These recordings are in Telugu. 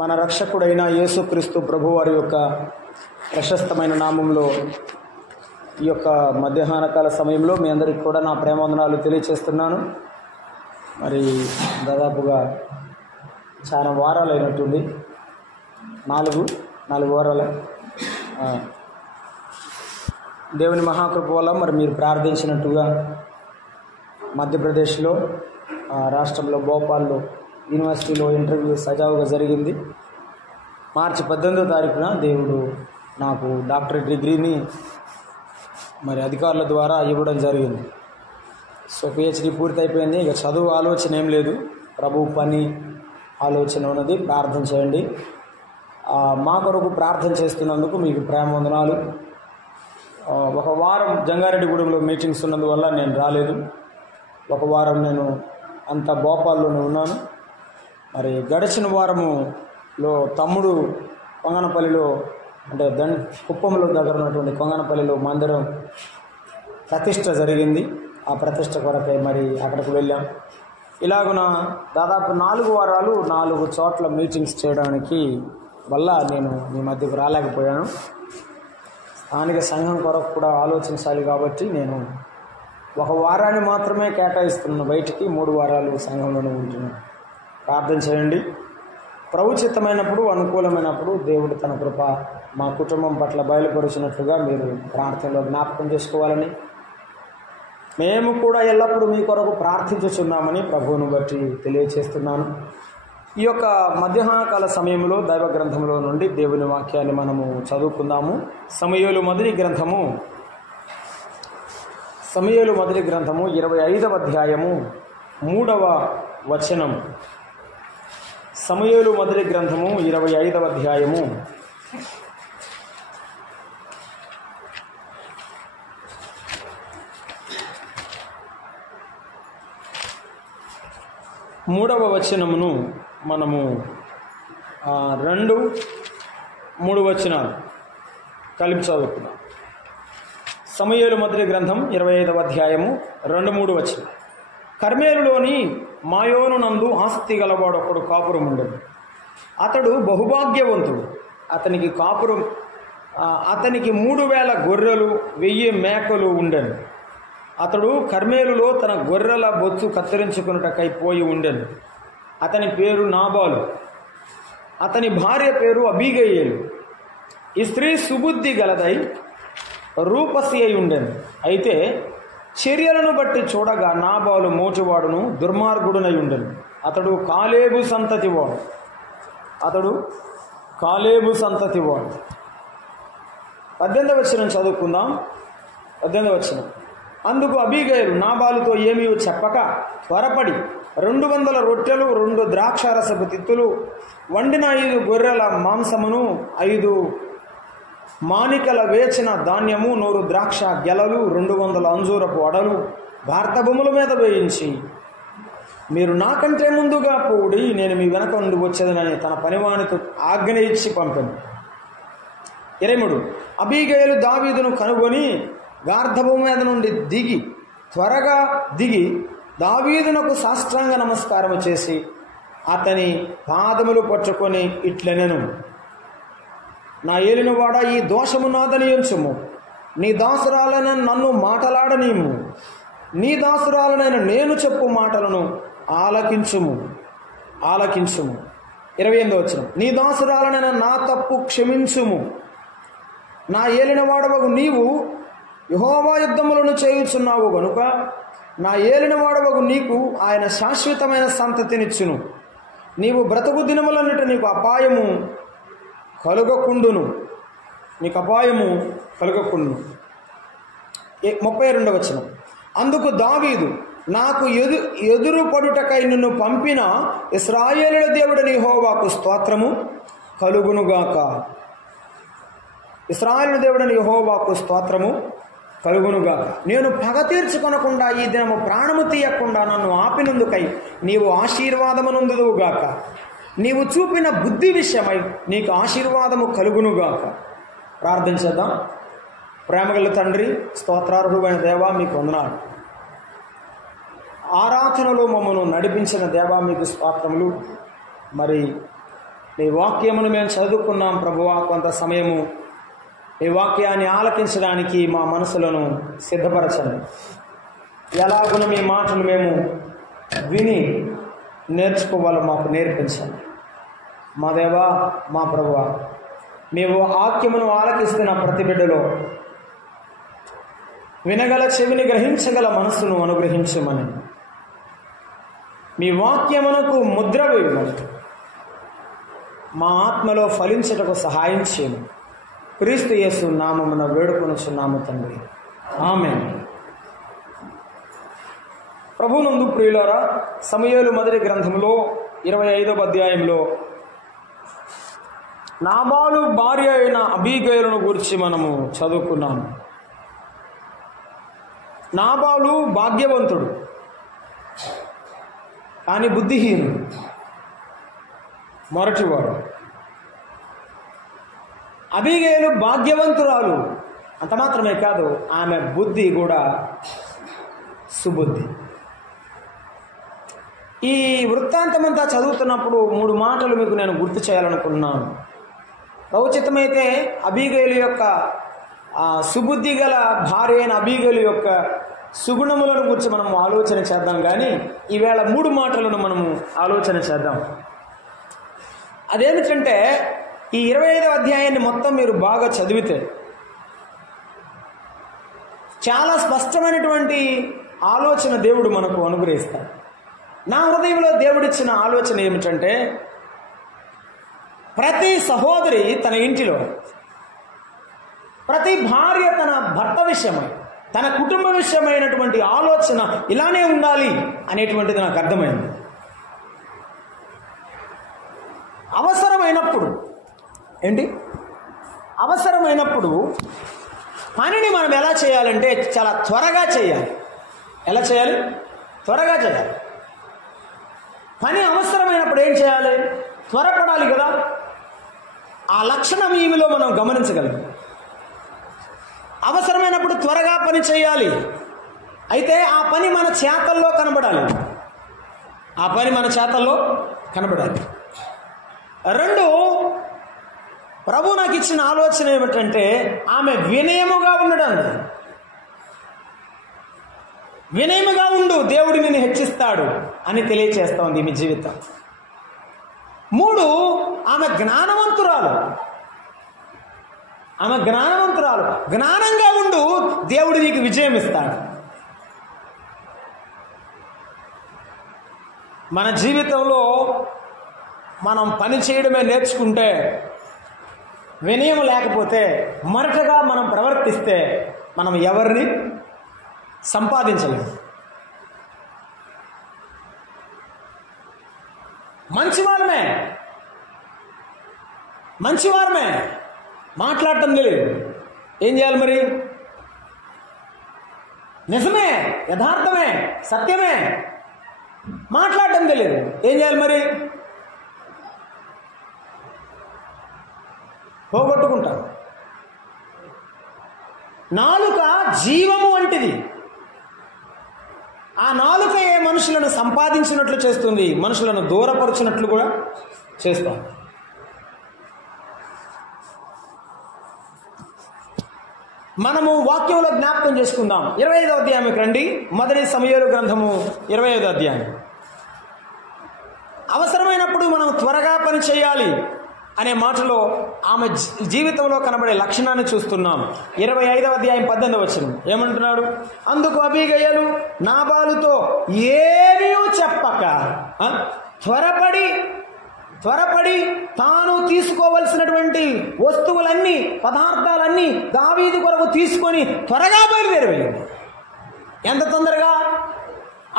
మన రక్షకుడైన యేసుక్రీస్తు ప్రభువారి యొక్క ప్రశస్తమైన నామంలో ఈ యొక్క మధ్యాహ్నకాల సమయంలో మీ అందరికీ కూడా నా ప్రేమవందనాలు తెలియచేస్తున్నాను. మరి దాదాపుగా చాలా వారాలు అయినట్టుంది, నాలుగు వారాలు. దేవుని మహాకృప వల్ల మరి మీరు ప్రార్థించినట్టుగా మధ్యప్రదేశ్లో రాష్ట్రంలో భోపాల్లో యూనివర్సిటీలో ఇంటర్వ్యూ సజావుగా జరిగింది. మార్చి 18వ తారీఖున దేవుడు నాకు డాక్టరేట్ డిగ్రీని మరి అధికారుల ద్వారా ఇవ్వడం జరిగింది. సో పిహెచ్డి పూర్తి అయిపోయింది. ఇక చదువు ఆలోచన ఏం లేదు, ప్రభు పని ఆలోచన ఉన్నది. ప్రార్థన చేయండి. మా కొరకు ప్రార్థన చేస్తున్నందుకు మీకు ప్రేమ వందనాలు. ఒక వారం జంగారెడ్డిగూడెంలో మీటింగ్స్ ఉన్నందువల్ల నేను రాలేదు. ఒక వారం నేను అంత భోపాల్లోనే ఉన్నాను. మరి గడిచిన వారములో తమ్ముడు కొంగనపల్లిలో అంటే కుప్పంలో దగ్గర ఉన్నటువంటి కొంగనపల్లిలో మందిరం ప్రతిష్ట జరిగింది. ఆ ప్రతిష్ట కొరకై మరి అక్కడికి వెళ్ళాం. ఇలాగున దాదాపు 4 వారాలు 4 చోట్ల మీటింగ్స్ చేయడానికి వల్ల నేను మీ మధ్యకు రాలేకపోయాను. స్థానిక సంఘం కొరకు కూడా ఆలోచించాలి కాబట్టి నేను ఒక వారాన్ని మాత్రమే కేటాయిస్తున్నాను. బయటికి 3 వారాలు సంఘంలోనే ఉంటున్నాను. ప్రార్థన చేయండి. ప్రభుచిత్తమైనప్పుడు అనుకూలమైనప్పుడు దేవుడు తన కృప మా కుటుంబం పట్ల బయలుపరిచినట్లుగా మీరు ప్రార్థనలో జ్ఞాపకం చేసుకోవాలని, మేము కూడా ఎల్లప్పుడూ మీ కొరకు ప్రార్థించుచున్నామని ప్రభువును బట్టి తెలియచేస్తున్నాను. ఈ యొక్క మధ్యాహ్నకాల సమయంలో దైవ గ్రంథంలో నుండి దేవుని వాక్యాన్ని మనము చదువుకుందాము. సమూయేలు మొదటి గ్రంథము 25వ అధ్యాయము 3వ వచనం. సమూయేలు మొదటి గ్రంథము 25వ అధ్యాయము 3వ వచనమును మనము 2-3 వచనాలు కలిపి చదువుకున్నాం. సమూయేలు మొదటి గ్రంథం 25వ అధ్యాయము 2-3 వచనం. కర్మేలులోని మాయోను నందు ఆస్తి గలవాడు ఒకడు కాపురం ఉండడు. అతడు బహుభాగ్యవంతుడు. అతనికి 3000 గొర్రెలు 1000 మేకలు ఉండెను. అతడు కర్మేలులో తన గొర్రెల బొచ్చు కత్తిరించుకున్నటకై పోయి ఉండెను. అతని పేరు నాబాలు. అతని భార్య పేరు అబీగయేలు. ఈ స్త్రీ సుబుద్ధి గలదై రూపసి అయి ఉండెను. అయితే చర్యలను బట్టి చూడగా నాబాలు మోటివాడును దుర్మార్గుడునై ఉండెను. అతడు కాలేబు సంతతివాడు. 18వ వచనం చదువుకుందాం. 18వ వచనం. అందుకు అబీగయేలు నాబాలుతో ఏమీ చెప్పక త్వరపడి 200 రొట్టెలు 2 ద్రాక్షారసపు తిత్తులు వండిన 5 గొర్రెల మాంసమును 5 మానికల వేచిన ధాన్యము 100 ద్రాక్ష గెలలు 200 అంజూరపు అడలు భారత భూముల మీద వేయించి, మీరు నాకంటే ముందుగా పోడి నేను మీ వెనక నుండి వచ్చేదనని తన పనివానితో ఆజ్ఞ ఇచ్చి పంపాను. 23. అబీగయేలు దావీదును కనుగొని గార్ధభూమి మీద నుండి త్వరగా దిగి దావీదునకు సాష్టాంగ నమస్కారం చేసి అతని పాదములు పట్టుకొని ఇట్లనెను, నా ఏలినవాడ, ఈ దోషము నాదని ఎంచుము. నీ దాసురాలైన నన్ను మాటలాడనీము. నీ దాసురాలనైన నేను చెప్పు మాటలను ఆలకించుము. 28వ వచనం. నీ దాసురాలనైన నా తప్పు క్షమించుము. నా ఏలినవాడవగు నీవు యెహోవా యుద్ధములను చేయుచున్నావు గనుక నా ఏలినవాడవగు నీకు ఆయన శాశ్వతమైన సంతతినిచ్చును. నీవు బ్రతుకు దినములన్నిటి నీకు అపాయము కలుగకుండును. 32వ వచనం. అందుకు దావీదు, నాకు ఎదురు పడుటకై నిన్ను పంపిన ఇశ్రాయేలుల దేవుడని యెహోవాకు స్తోత్రము కలుగునుగాక. ఇశ్రాయేలుల దేవుడని యెహోవాకు స్తోత్రము కలుగునుగాక. నేను పగ తీర్చుకొనకుండా ఈ దినము ప్రాణము తీయకుండా నన్ను ఆపినందుకై నీవు ఆశీర్వాదమునందుదువుగాక. నీవు చూపిన బుద్ధి విషయమై నీకు ఆశీర్వాదము కలుగునుగాక. ప్రార్థించేద్దాం. ప్రేమగల తండ్రి, స్తోత్రార్హుడైన దేవా మీకు వందనాలు. ఆరాధనలో మమ్మను నడిపించిన దేవా మీకు స్తోత్రములు. మరి నీ వాక్యమును మేము చదువుకున్నాం ప్రభువా. కొంత సమయము ఈ వాక్యాన్ని ఆలకించడానికి మా మనసులను సిద్ధపరచండి. ఎలాగున మీ మాటలు మేము విని నేర్చుకోవాలో మాకు నేర్పించండి. మా దేవా, మా ప్రభువా, నీవు వాక్యమును ఆలకిస్తున్న ప్రతి బిడ్డలో వినగల చెవిని, గ్రహించగల మనస్సును అనుగ్రహించమని, మీ వాక్యమునకు ముద్ర వేయమని, మా ఆత్మలో ఫలించుటకు సహాయం చేయము. క్రీస్తు యేసు నామమున వేడుకొనుచున్నాము తండ్రి, ఆమేన్. ప్రభువునందు ప్రియులారా, సమూయేలు మొదటి గ్రంథంలో 25వ అధ్యాయంలో నాబాలు భార్య అయిన అబీగయలును గురించి మనము చదువుకున్నాము. నాబాలు భాగ్యవంతుడు కానీ బుద్ధిహీనుడు, మొరటివాడు. అబీగయలు భాగ్యవంతురాలు, అంత మాత్రమే కాదు, ఆమె బుద్ధి కూడా సుబుద్ధి. ఈ వృత్తాంతమంతా చదువుతున్నప్పుడు 3 మాటలు మీకు నేను గుర్తు చేయాలనుకున్నాను. రౌచితమైతే అబీగయలు యొక్క సుబుద్ధి గల భార్య అయిన అబీగయలు యొక్క సుగుణములను గురించి మనము ఆలోచన చేద్దాం. కానీ ఈవేళ 3 మాటలను మనము ఆలోచన చేద్దాం. అదేమిటంటే, ఈ 25వ అధ్యాయాన్ని మొత్తం మీరు బాగా చదివితే చాలా స్పష్టమైనటువంటి ఆలోచన దేవుడు మనకు అనుగ్రహిస్తాడు. నా హృదయంలో దేవుడిచ్చిన ఆలోచన ఏమిటంటే, ప్రతి సహోదరి తన ఇంటిలో, ప్రతి భార్య తన భర్త విషయమై, తన కుటుంబ విషయమైనటువంటి ఆలోచన ఇలానే ఉండాలి అనేటువంటిది నాకు అర్థమైంది. అవసరమైనప్పుడు పనిని మనం ఎలా చేయాలంటే చాలా త్వరగా చేయాలి. ఎలా చేయాలి? త్వరగా చేయాలి. పని అవసరమైనప్పుడు ఏం చేయాలి? త్వరపడాలి కదా. ఆ లక్షణం ఈమెలో మనం గమనించగలం. అవసరమైనప్పుడు త్వరగా పని చేయాలి. అయితే ఆ పని మన చేతల్లో కనబడాలి. ఆ పని మన చేతల్లో కనబడాలి. 2, ప్రభు నాకు ఇచ్చిన ఆలోచన ఏమిటంటే, ఆమె వినయముగా ఉండడం. వినయముగా ఉండు, దేవుడు నిన్ను హెచ్చిస్తాడు అని తెలియచేస్తోంది మీ జీవితం. 3, ఆమె జ్ఞానవంతురాలు. జ్ఞానంగా ఉండు, దేవుడు నీకు విజయం ఇస్తాడు. మన జీవితంలో మనం పని చేయడమే నేర్చుకుంటే, వినయం లేకపోతే, మొరటగా మనం ప్రవర్తిస్తే మనం ఎవరిని సంపాదించలేము. మంచివారమే మాట్లాడటం తెలియదు. ఏం చేయాలి మరి? నిజమే, యథార్థమే, సత్యమే, మాట్లాడటం తెలియదు. ఏం చేయాలి మరి? పోగొట్టుకుంటాం. నాలుక జీవము వంటిది. ఆ నాలుక ఏ మనుషులను సంపాదించినట్లు చేస్తుంది, మనుషులను దూరపరుచినట్లు కూడా చేస్తాం. మనము వాక్యంలో జ్ఞాపకం చేసుకుందాం. 25వ అధ్యాయంకి రండి. మొదటి సమూయేలు గ్రంథము 25వ అధ్యాయం. అవసరమైనప్పుడు మనం త్వరగా పని చేయాలి అనే మాటలో ఆమె జీవితంలో కనబడే లక్షణాన్ని చూస్తున్నాం. 25వ అధ్యాయం 18వ వచనం ఏమంటున్నాడు? అందుకు అబీగయలు నాబాలుతో ఏమీ చెప్పక త్వరపడి తాను తీసుకోవలసినటువంటి వస్తువులన్నీ, పదార్థాలన్నీ దావీదు కొరకు తీసుకొని త్వరగా బయలుదేరి వెళ్ళింది. ఎంత తొందరగా!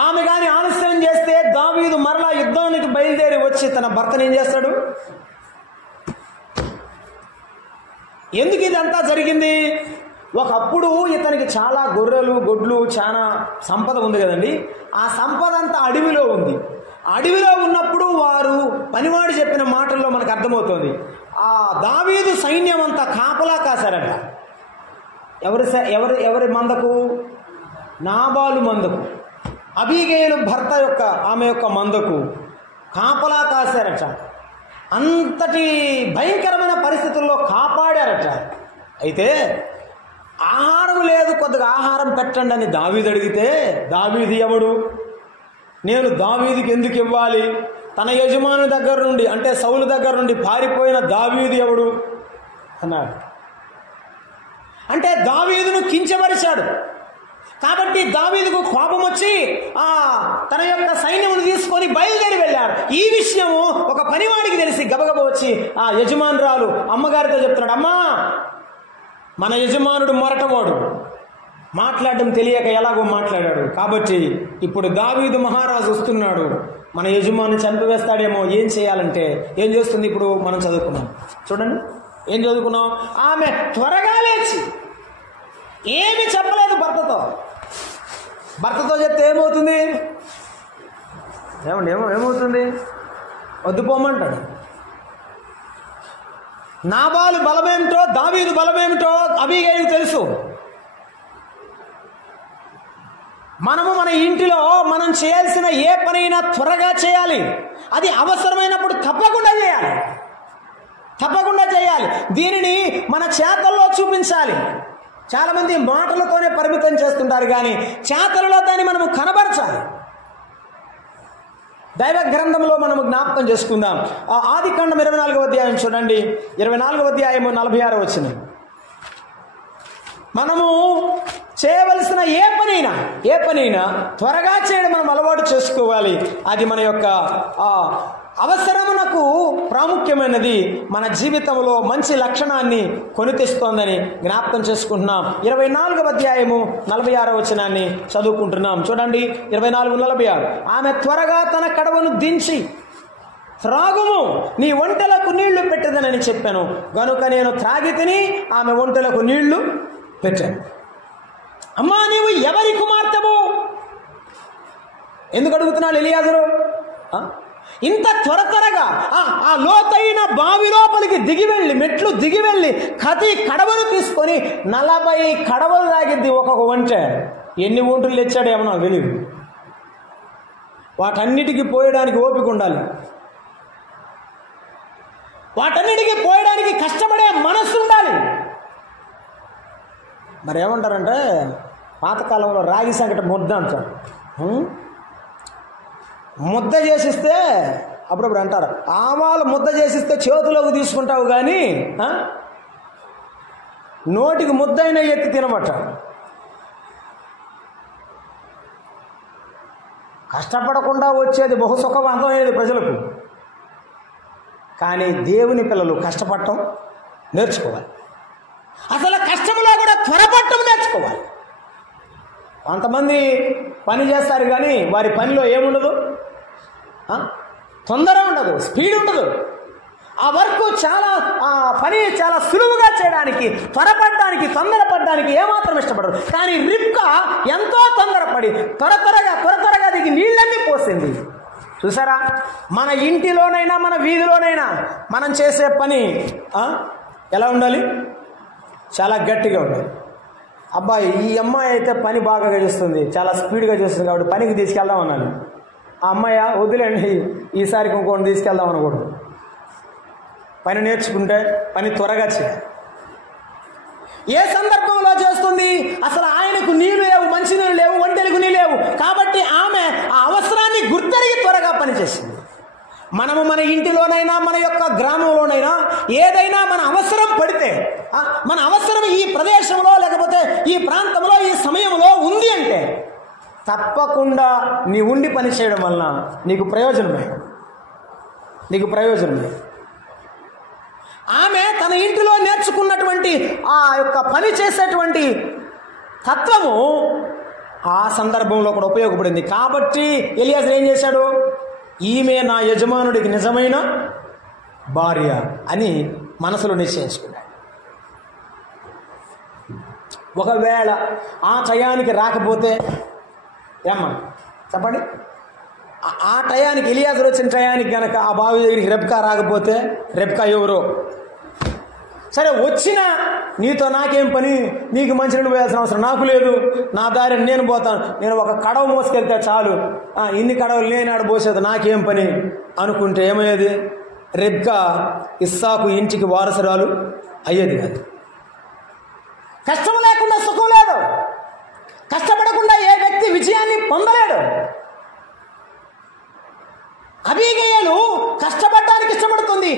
ఆమె కానీ ఆలస్యం చేస్తే దావీదు మరలా యుద్ధానికి బయలుదేరి వచ్చి తన భర్తను ఏం చేస్తాడు? ఎందుకు ఇదంతా జరిగింది? ఒకప్పుడు ఇతనికి చాలా గొర్రెలు, గొడ్లు, చాలా సంపద ఉంది కదండి. ఆ సంపద అంతా అడవిలో ఉంది. అడవిలో ఉన్నప్పుడు వారు పనివాడు చెప్పిన మాటల్లో మనకు అర్థమవుతుంది. ఆ దావీదు సైన్యం అంతా కాపలా కాశారట. ఎవరి మందకు? నాబాలు మందకు. అబీగయలు భర్త యొక్క ఆమె యొక్క మందకు కాపలా కాశారట. అంతటి భయంకరమైన పరిస్థితుల్లో కాపాడారట. అయితే ఆహారం లేదు, కొద్దిగా ఆహారం పెట్టండి అని దావీదు అడిగితే, దావీదు ఎవడు, నేను దావీదుకి ఎందుకు ఇవ్వాలి? తన యజమాని దగ్గర నుండి అంటే సౌలు దగ్గర నుండి పారిపోయిన దావీదు ఎవడు అన్నాడు. అంటే దావీదును కించపరిచాడు. కాబట్టి దావీదుకు కోపం వచ్చి తన యొక్క సైన్యమును తీసుకొని బయలుదేరి వెళ్ళాడు. ఈ విషయము ఒక పనివాడికి తెలిసి గబగబ వచ్చి ఆ యజమానురాలు అమ్మగారితో చెప్తున్నాడు, అమ్మా మన యజమానుడు మొరటవాడు, మాట్లాడడం తెలియక ఎలాగో మాట్లాడాడు, కాబట్టి ఇప్పుడు దావీదు మహారాజు వస్తున్నాడు, మన యజమాని చంపివేస్తాడేమో, ఏం చేయాలంటే ఏం చేస్తుంది? ఇప్పుడు మనం చదువుకున్నాం చూడండి, ఏం చదువుకున్నాం? ఆమె త్వరగా లేచి, ఏమి చెప్పలేదు భర్తతో చెప్తే ఏమవుతుంది? ఏమవుతుంది? వద్దుపోమంటాడు. నాబాలు బలమేమిటో దావీదు బలమేమిటో అబీగైలుకు తెలుసు. మనము మన ఇంటిలో మనం చేయాల్సిన ఏ పనైనా త్వరగా చేయాలి. అది అవసరమైనప్పుడు తప్పకుండా చేయాలి. దీనిని మన చేతల్లో చూపించాలి. చాలామంది మాటలతోనే పరిమితం చేస్తుంటారు, కానీ చేతలలో దాన్ని మనము కనబరచాలి. దైవ గ్రంథంలో మనము జ్ఞాపకం చేసుకుందాం. ఆదికాండం 24వ అధ్యాయం చూడండి, 24వ అధ్యాయము 46వ వచనం. మనము చేయవలసిన ఏ పనైనా త్వరగా చేయడం మనం అలవాటు చేసుకోవాలి. అది మన యొక్క అవసరమునకు ప్రాముఖ్యమైనది, మన జీవితంలో మంచి లక్షణాన్ని కొని తెస్తోందని జ్ఞాపకం చేసుకుంటున్నాం. 24వ అధ్యాయము 46వ వచనాన్ని చదువుకుంటున్నాం చూడండి. 24:46. ఆమె త్వరగా తన కడవను దించి, త్రాగుము, నీ ఒంటెలకు నీళ్లు పెట్టదనని చెప్పాను, గనుక నేను త్రాగి తిని ఆమె ఒంటెలకు నీళ్లు పెట్టాను. అమ్మా నీవు ఎవరి కుమార్తెవు? ఎందుకు అడుగుతున్నాడు ఎలియాజరు? ఇంత త్వరగా ఆ లోతైన బావి లోపలికి మెట్లు దిగి వెళ్ళి కడవను తీసుకొని 40 కడవలు తాగిద్ది ఒక్కొక్క ఒంటె. ఎన్ని ఒంటులు తెచ్చాడు ఏమో నాకు తెలియదు. వాటన్నిటికీ పోయడానికి ఓపిక ఉండాలి, వాటన్నిటికీ పోయడానికి కష్టపడే మనస్సు ఉండాలి. మరి ఏమంటారంటే పాతకాలంలో రాగి సంకట ముద్ద అంటారు. ముద్ద చేసిస్తే అప్పుడప్పుడు అంటారు, ఆవాలు ముద్ద చేసిస్తే చేతులోకి తీసుకుంటావు కానీ నోటికి ముద్దైనా ఎత్తి తినబట్ట. కష్టపడకుండా వచ్చేది బహు సుఖవంతమైనది ప్రజలకు. కానీ దేవుని పిల్లలు కష్టపడటం నేర్చుకోవాలి. అసలు కష్టంలో కూడా త్వరపడటం నేర్చుకోవాలి. కొంతమంది పని చేస్తారు కానీ వారి పనిలో ఏముండదు, తొందర ఉండదు, స్పీడ్ ఉండదు. ఆ వర్క్ పని చాలా సులువుగా చేయడానికి, త్వరపడడానికి, తొందరపడడానికి ఏమాత్రం ఇష్టపడరు. కానీ రిబ్కా ఎంతో తొందరపడి త్వరగా దిగి నీళ్ళన్నీ పోసింది. చూసారా? మన ఇంటిలోనైనా మన వీధిలోనైనా మనం చేసే పని ఎలా ఉండాలి? చాలా గట్టిగా ఉండాలి. అబ్బాయి ఈ అమ్మాయి అయితే పని బాగా చేస్తుంది, చాలా స్పీడ్గా చేస్తుంది కాబట్టి పనికి తీసుకెళ్దాం అన్నాను. ఆ అమ్మాయి వదిలేండి, ఈసారికి ఇంకోటి తీసుకెళ్దాం అనకూడదు. పని నేర్చుకుంటే పని త్వరగా చేయాలి. ఏ సందర్భంలో చేస్తుంది? అసలు ఆయనకు నీళ్ళు లేవు, మంచినీళ్ళు లేవు, ఒంటెలకు నీళ్ళు లేవు. కాబట్టి ఆమె ఆ అవసరాన్ని గుర్తెరిగి త్వరగా పనిచేసింది. మనము మన ఇంటిలోనైనా మన యొక్క గ్రామంలోనైనా ఏదైనా మన అవసరం పడితే, మన అవసరం ఈ ప్రదేశంలో లేకపోతే ఈ ప్రాంతంలో ఈ సమయంలో ఉంది అంటే తప్పకుండా నీ ఉండి పని చేయడం వలన నీకు ప్రయోజనమే. ఆమె తన ఇంటిలో నేర్చుకున్నటువంటి ఆ యొక్క పని చేసేటువంటి తత్వము ఆ సందర్భంలో కూడా ఉపయోగపడింది. కాబట్టి ఎలియాజరు ఏం చేశాడు? ఈమె నా యజమానుడికి నిజమైన భార్య అని మనసులో నిశ్చయించుకున్నాడు. ఒకవేళ ఆ టయానికి రాకపోతే ఏమ్మా చెప్పండి, ఆ టయానికి ఎలియాజరు వచ్చిన టయానికి కనుక ఆ బావి దగ్గరికి రెబ్కా రాకపోతే, రెబ్కా ఎవరో సరే వచ్చినా నీతో నాకేం పని, నీకు మంచినీళ్ళు పోయాల్సిన అవసరం నాకు లేదు, నా దారిని నేను పోతాను, నేను ఒక కడవ మోసుకెళ్తే చాలు, ఇన్ని కడవలు నేను ఆడ పోసేది నాకేం పని అనుకుంటే ఏమయ్యేది? రెబ్కా ఇస్సాకు ఇంటికి వారసురాలు అయ్యేది కాదు. కష్టం లేకుండా సుఖం లేదు. కష్టపడకుండా ఏ వ్యక్తి విజయాన్ని పొందలేడు. అబీగయలు కష్టపడడానికి ఇష్టపడుతుంది.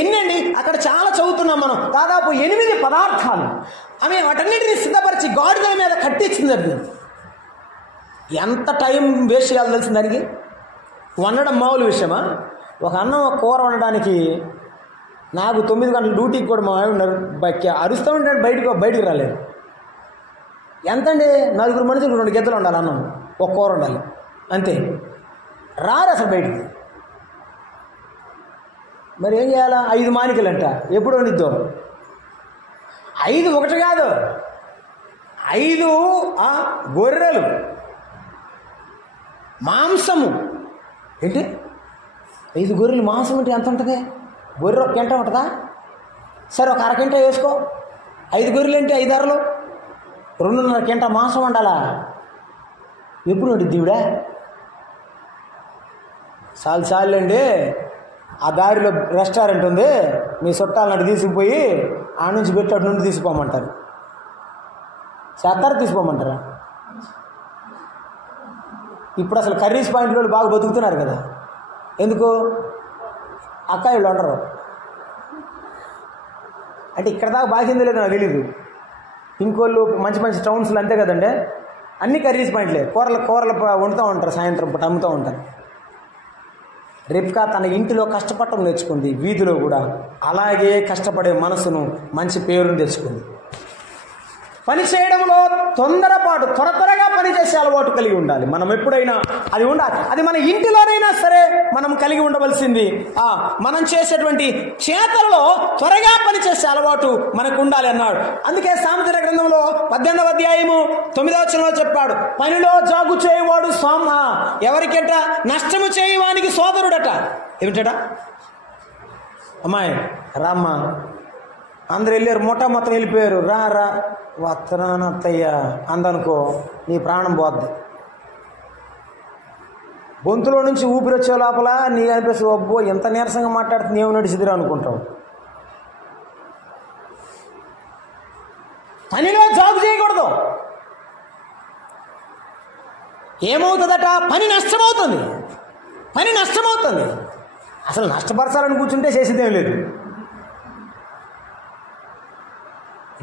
ఎన్నండి అక్కడ చాలా చదువుతున్నాం మనం, దాదాపు 8 పదార్థాలు. ఆమె వాటన్నిటిని సిద్ధపరిచి గాడిదల మీద కట్టించింది. అది ఎంత టైం వేస్ట్ చేయాలి తెలిసిన దానికి. వండడం మామూలు విషయమా? ఒక అన్నం ఒక కూర వండడానికి నాకు 9 గంటల డ్యూటీకి కూడా మా ఉన్నారు, అరుస్తూ ఉంటే బయటికి రాలేదు. ఎంతండి? 4 మనుషులు 2 గిద్దలు ఉండాలి, అన్నం ఒక కూర ఉండాలి, అంతే. రారు అసలు బయటికి. మరి ఏం చేయాలా? 5 మానికలంట. ఎప్పుడు వండిద్దో? 5 ఒకటి కాదు, 5 గొర్రెలు మాంసము. ఏంటి 5 గొర్రెలు మాంసం అంటే ఎంత ఉంటుంది? గొర్రె 1 గంట ఉంటుందా? సరే, ఒక 1/2 గంట వేసుకో. 5 గొర్రెలు అంటే 5 అరలు 2.5 గంట మాంసం వండాలా? ఎప్పుడు వండి దేవుడా? చాలండి. ఆ దారిలో రెస్టారెంట్ ఉంది, మీ చుట్టాలన్నట్టు తీసుకుపోయి ఆ నుంచి పెట్టి అటు నుండి తీసుకుపోమంటారు. చేస్తారా? తీసుకోమంటారా? ఇప్పుడు అసలు కర్రీస్ పాయింట్లో బాగా బతుకుతున్నారు కదా. ఎందుకు? అక్కాయిళ్ళు ఉండరు అంటే ఇక్కడ దాకా బాగిందో లేదో నాకు తెలీదు. ఇంకోళ్ళు మంచి మంచి టౌన్స్లో అంతే కదండి, అన్ని కర్రీస్ పాయింట్లే. కూరలు వండుతూ ఉంటారు, సాయంత్రం పూట అమ్ముతూ ఉంటారు. రెబ్కా తన ఇంటిలో కష్టపడటం నేర్చుకుంది, వీధిలో కూడా అలాగే కష్టపడే మనసును, మంచి పేరును తెచ్చుకుంది. పని చేయడంలో తొందరపాటు, త్వరగా పనిచేసే అలవాటు కలిగి ఉండాలి. మనం ఎప్పుడైనా అది ఉండాలి. అది మన ఇంటిలోనైనా సరే మనం కలిగి ఉండవలసింది. మనం చేసేటువంటి చేతల్లో త్వరగా పనిచేసే అలవాటు మనకు ఉండాలి అన్నాడు. అందుకే సామెతల గ్రంథంలో 18వ అధ్యాయము 9వ వచనంలో చెప్పాడు, పనిలో జాగు చేయవాడు ఎవరికట? నష్టము చేయవానికి సోదరుడట. ఏమిటట? అమ్మాయి రామ్మ, అందరు వెళ్ళారు, మొత్తం వెళ్ళిపోయారు. రా వత్తనానత్తయ్య అందనుకో, నీ ప్రాణం పోద్ది. గొంతులో నుంచి ఊపిరి వచ్చే లోపల నీ అనిపిస్తుంది, అబ్బో ఎంత నీరసంగా మాట్లాడుతుంది, ఏమి నడిచిదిరా అనుకుంటావు. పనిలో జాబు చేయకూడదు. ఏమవుతుందట? పని నష్టమవుతుంది. అసలు నష్టపరచాలని కూర్చుంటే చేసేదేం లేదు.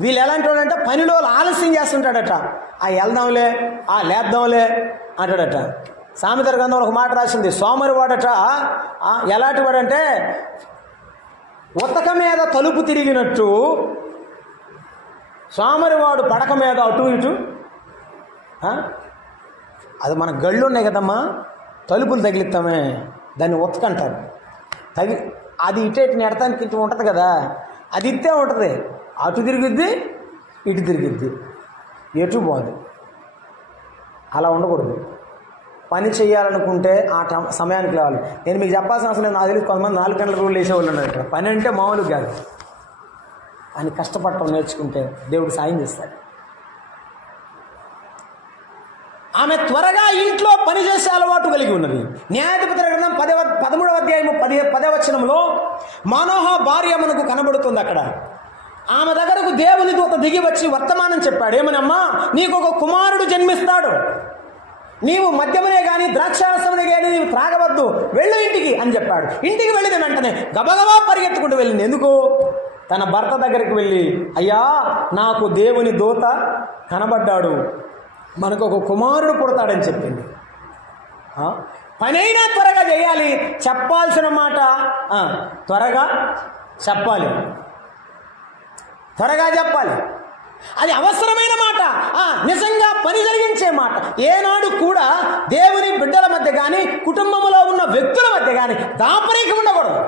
వీళ్ళు ఎలాంటి వాడంటే పనిలో ఆలస్యం చేస్తుంటాడట. వెళ్దాంలే, లేద్దాంలే అంటాడట. సామెతల గ్రంథంలో ఒక మాట రాసింది, సోమరి వాడట ఎలాంటి వాడంటే ఉతక మీద తలుపు తిరిగినట్టు సోమరి వాడు పడక మీద అటు ఇటు. అది మన గళ్ళు ఉన్నాయి కదమ్మా, తలుపులు తగిలిస్తామే, దాన్ని ఉతకంటారు. అది ఇటు నెడతానికి ఇటు ఉంటుంది కదా, అది ఇట్టే ఉంటుంది. అటు తిరిగిద్ది, ఇటు తిరిగిద్ది, ఎటు పోదు. అలా ఉండకూడదు. పని చేయాలనుకుంటే ఆ సమయానికి రావాలి. నేను మీకు చెప్పాల్సిన అవసరం లేదు. నాకు తెలిసి కొంతమంది 4 గంటల రూల్ వేసేవాళ్ళు ఉన్నారు ఇక్కడ. పని అంటే మామూలు కాదు. అని కష్టపడటం నేర్చుకుంటే దేవుడు సాయం చేస్తాడు. ఆమె త్వరగా ఇంట్లో పనిచేసే అలవాటు కలిగి ఉన్నది. న్యాయాధిపతుల గ్రంథం 13వ అధ్యాయము 10వ వచనంలో మానోహ భార్య మనకు కనబడుతుంది. అక్కడ ఆమె దగ్గరకు దేవుని దూత దిగి వచ్చి వర్తమానం చెప్పాడు. ఏమనమ్మా, నీకు ఒక కుమారుడు జన్మిస్తాడు, నీవు మద్యమునే కానీ ద్రాక్షారసమునే కానీ నీవు త్రాగవద్దు, వెళ్ళు ఇంటికి అని చెప్పాడు. ఇంటికి వెళ్ళిన వెంటనే గబగబా పరిగెత్తుకుంటూ వెళ్ళింది. ఎందుకు? తన భర్త దగ్గరికి వెళ్ళి, అయ్యా నాకు దేవుని దూత కనబడ్డాడు, మనకు ఒక కుమారుడు పుడతాడని చెప్పింది. పనైనా త్వరగా చేయాలి, చెప్పాల్సిన మాట త్వరగా చెప్పాలి, త్వరగా చెప్పాలి. అది అవసరమైన మాట, నిజంగా పని జరిగించే మాట. ఏనాడు కూడా దేవుని బిడ్డల మధ్య కానీ కుటుంబంలో ఉన్న వ్యక్తుల మధ్య కానీ దాపరికం ఉండకూడదు.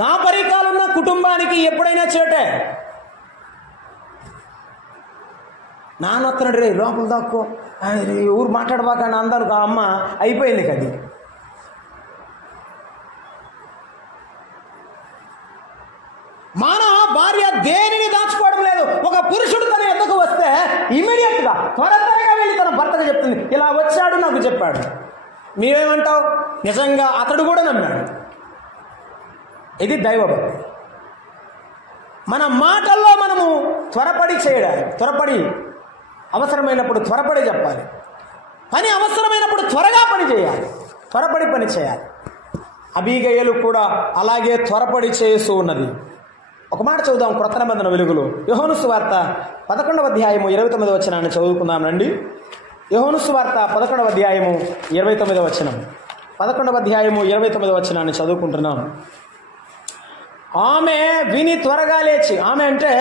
దాపరికాలున్న కుటుంబానికి ఎప్పుడైనా చేటే. నాన్నొత్తనాడు, రే లోపల దాక్కో, ఊరు మాట్లాడబాకండి అందరు అమ్మ అయిపోయింది కది. మానవ భార్య దేనిని దాచుకోవడం లేదు. ఒక పురుషుడు తన ఎద్దకు వస్తే ఇమీడియట్గా త్వరగా వెళ్ళి తన భర్తకు చెప్తుంది, ఇలా వచ్చాడు నాకు చెప్పాడు. మీరేమంటావు? నిజంగా అతడు కూడా నమ్మాడు. ఇది దైవభక్తి. మన మాటల్లో మనము త్వరపడి అవసరమైనప్పుడు త్వరపడి చెప్పాలి. పని అవసరమైనప్పుడు త్వరగా పని చేయాలి, త్వరపడి పని చేయాలి. అబీగయలు కూడా అలాగే త్వరపడి చేస్తూ ఉన్నది. ఒక మాట చదువుదాం క్రొత్త నిబంధన వెలుగులో. యోహాను సువార్త 11వ అధ్యాయము 29వ వచనాన్ని చదువుకుందాం రండి. యోహాను సువార్త 11వ అధ్యాయము 29వ వచనం. 11వ అధ్యాయము 29వ వచనాన్ని చదువుకుంటున్నాం. ఆమె విని త్వరగా లేచి, ఆమె అంటే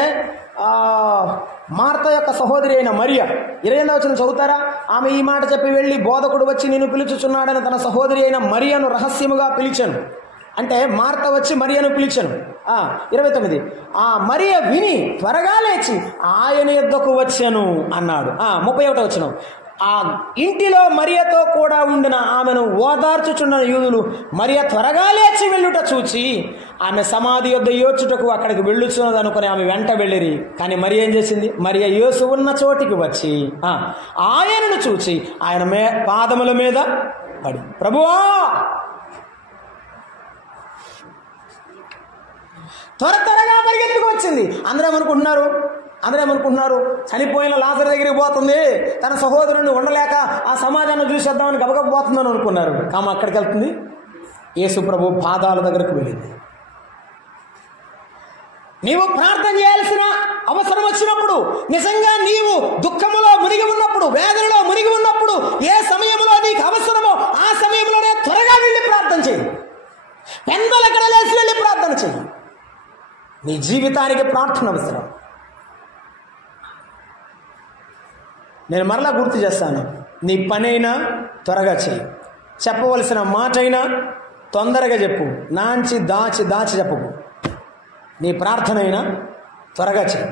మార్త యొక్క సహోదరి అయిన మరియ. 28వ వచనం చదువుతారా? ఆమె ఈ మాట చెప్పి వెళ్ళి, బోధకుడు వచ్చి నిన్ను పిలుచుచున్నాడని తన సహోదరి అయిన మరియను రహస్యముగా పిలిచాను. అంటే మార్త వచ్చి మరియను పిలిచాను. 29, ఆ మరియ విని త్వరగా లేచి ఆయన యొద్దకు వచ్చాను అన్నాడు. 31వ వచనం, ఆ ఇంటిలో మరియతో కూడా ఉండిన ఆమెను ఓదార్చుచున్న యూదులు మరియ త్వరగా లేచి వెళ్ళుట చూచి ఆమె సమాధి యొద్ద ఏడ్చుటకు అక్కడికి వెళ్ళుచున్నది అనుకుని ఆమె వెంట వెళ్ళిరి. కానీ మరియ ఏం చేసింది? మరియ యేసు ఉన్న చోటికి వచ్చి ఆయనను చూచి ఆయన పాదముల మీద పడి, ప్రభువా, త్వరగా పరిగెత్తుకు వచ్చింది. అందరూ ఏమనుకుంటున్నారు? చనిపోయిన లాజరు దగ్గరికి పోతుంది, తన సహోదరుని ఉండలేక ఆ సమాజాన్ని చూసేద్దామని గబగబోతుందని అనుకున్నారు. కామ అక్కడికి వెళ్తుంది, యేసు ప్రభు పాదాల దగ్గరకు వెళ్ళింది. నీవు ప్రార్థన చేయాల్సిన అవసరం వచ్చినప్పుడు, నిజంగా నీవు దుఃఖములో మునిగి ఉన్నప్పుడు, వేదనలో మునిగి ఉన్నప్పుడు, ఏ సమయంలో నీకు అవసరమో ఆ సమయంలోనే త్వరగా వెళ్ళి ప్రార్థన చేయి. పెందలకడ లేచి వెళ్ళి ప్రార్థన చేయి. నీ జీవితానికి ప్రార్థన అవసరం. నేను మరలా గుర్తు చేస్తాను, నీ పనైనా త్వరగా చేయి, చెప్పవలసిన మాట అయినా తొందరగా చెప్పు, నాంచి దాచి చెప్పకు. నీ ప్రార్థన అయినా త్వరగా చేయి.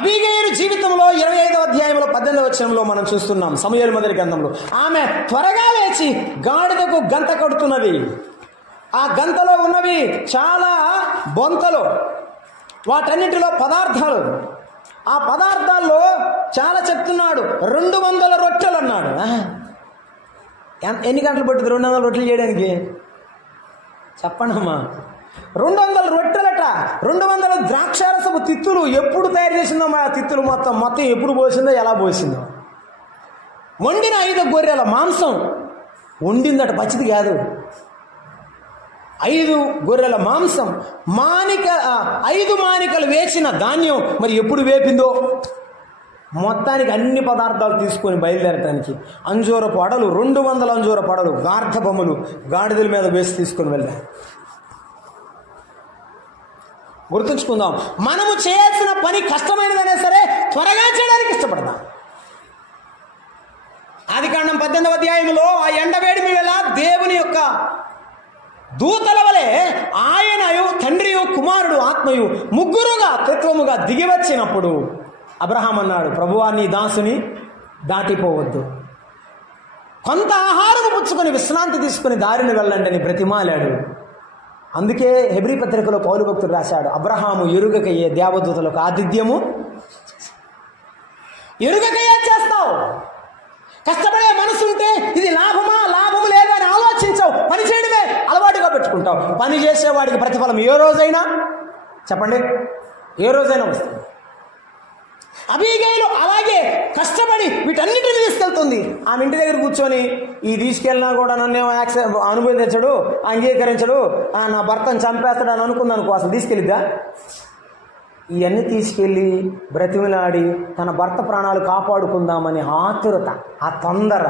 అబీగయలు జీవితంలో 25వ అధ్యాయంలో 18వ వచనంలో మనం చూస్తున్నాం. సమూయేలు మొదటి గ్రంథంలో ఆమె త్వరగా లేచి గాడిదకు గంత కడుతున్నది. ఆ గంతలో ఉన్నవి చాలా బొంతలు, వాటన్నిటిలో పదార్థాలు. ఆ పదార్థాల్లో చాలా చెప్తున్నాడు. 200 రొట్టెలు అన్నాడు. ఎన్ని గంటలు పట్టుద్ది 200 రొట్టెలు చేయడానికి? చెప్పండమ్మా. 200 రొట్టెలట, 200 ద్రాక్షారసపు తిత్తులు. ఎప్పుడు తయారు చేసిందో మా తిత్తులు మొత్తం ఎప్పుడు పోసిందో, ఎలా పోసిందో. వండిన 5 గొర్రెల మాంసం వండిందట, పచ్చిది కాదు. 5 గొర్రెల మాంసం, 5 మానికలు వేసిన ధాన్యం. మరి ఎప్పుడు వేపిందో? మొత్తానికి అన్ని పదార్థాలు తీసుకొని బయలుదేరటానికి అంజూరపు అడలు, 200 అంజూరపు అడలు, గార్ధబొమ్మలు గాడిదల మీద వేసి తీసుకొని వెళ్ళారు. గుర్తుంచుకుందాం, మనము చేయాల్సిన పని కష్టమైనదైనా సరే త్వరగా చేయడానికి ఇష్టపడదాం. ఆదికాండం 18వ అధ్యాయంలో ఆ ఎండవేడిమి వేళ దేవుని యొక్క దూతల వలె ఆయనయు తండ్రియు కుమారుడు ఆత్మయు ముగ్గురుగా త్రిత్వముగా దిగివచ్చినప్పుడు అబ్రహాం అన్నాడు, ప్రభువా, నీ దాసుని దాటిపోవద్దు, కొంత ఆహారము పుచ్చుకొని విశ్రాంతి తీసుకుని దారిని వెళ్ళండి అని బ్రతిమాలాడు. అందుకే హెబ్రీ పత్రికలో పౌలు భక్తుడు రాశాడు, అబ్రహాము ఎరుగకయ్యే దేవదూతలకు ఆతిథ్యము. ఎరుగకయ్యే చేస్తావు. కష్టపడే మనసుంటే ఇది లాభము లేదా అని ఆలోచించవు. పని చేయడమే అలవాటుగా పెట్టుకుంటావు. పని చేసేవాడికి ప్రతిఫలం ఏ రోజైనా, చెప్పండి, ఏ రోజైనా వస్తుంది. అబీగయలు అలాగే కష్టపడి వీటన్నిటిని తీసుకెళ్తుంది. ఆమె ఇంటి దగ్గర కూర్చొని ఈ తీసుకెళ్ళినా కూడా నన్ను అనుభవించడు, అంగీకరించడు, నా భర్తను చంపేస్తాడు అని అనుకుందనుకో, అసలు తీసుకెళ్ళిద్దా? ఇవన్నీ తీసుకెళ్ళి బ్రతిమిలాడి తన భర్త ప్రాణాలు కాపాడుకుందామని ఆతురత, ఆ తొందర,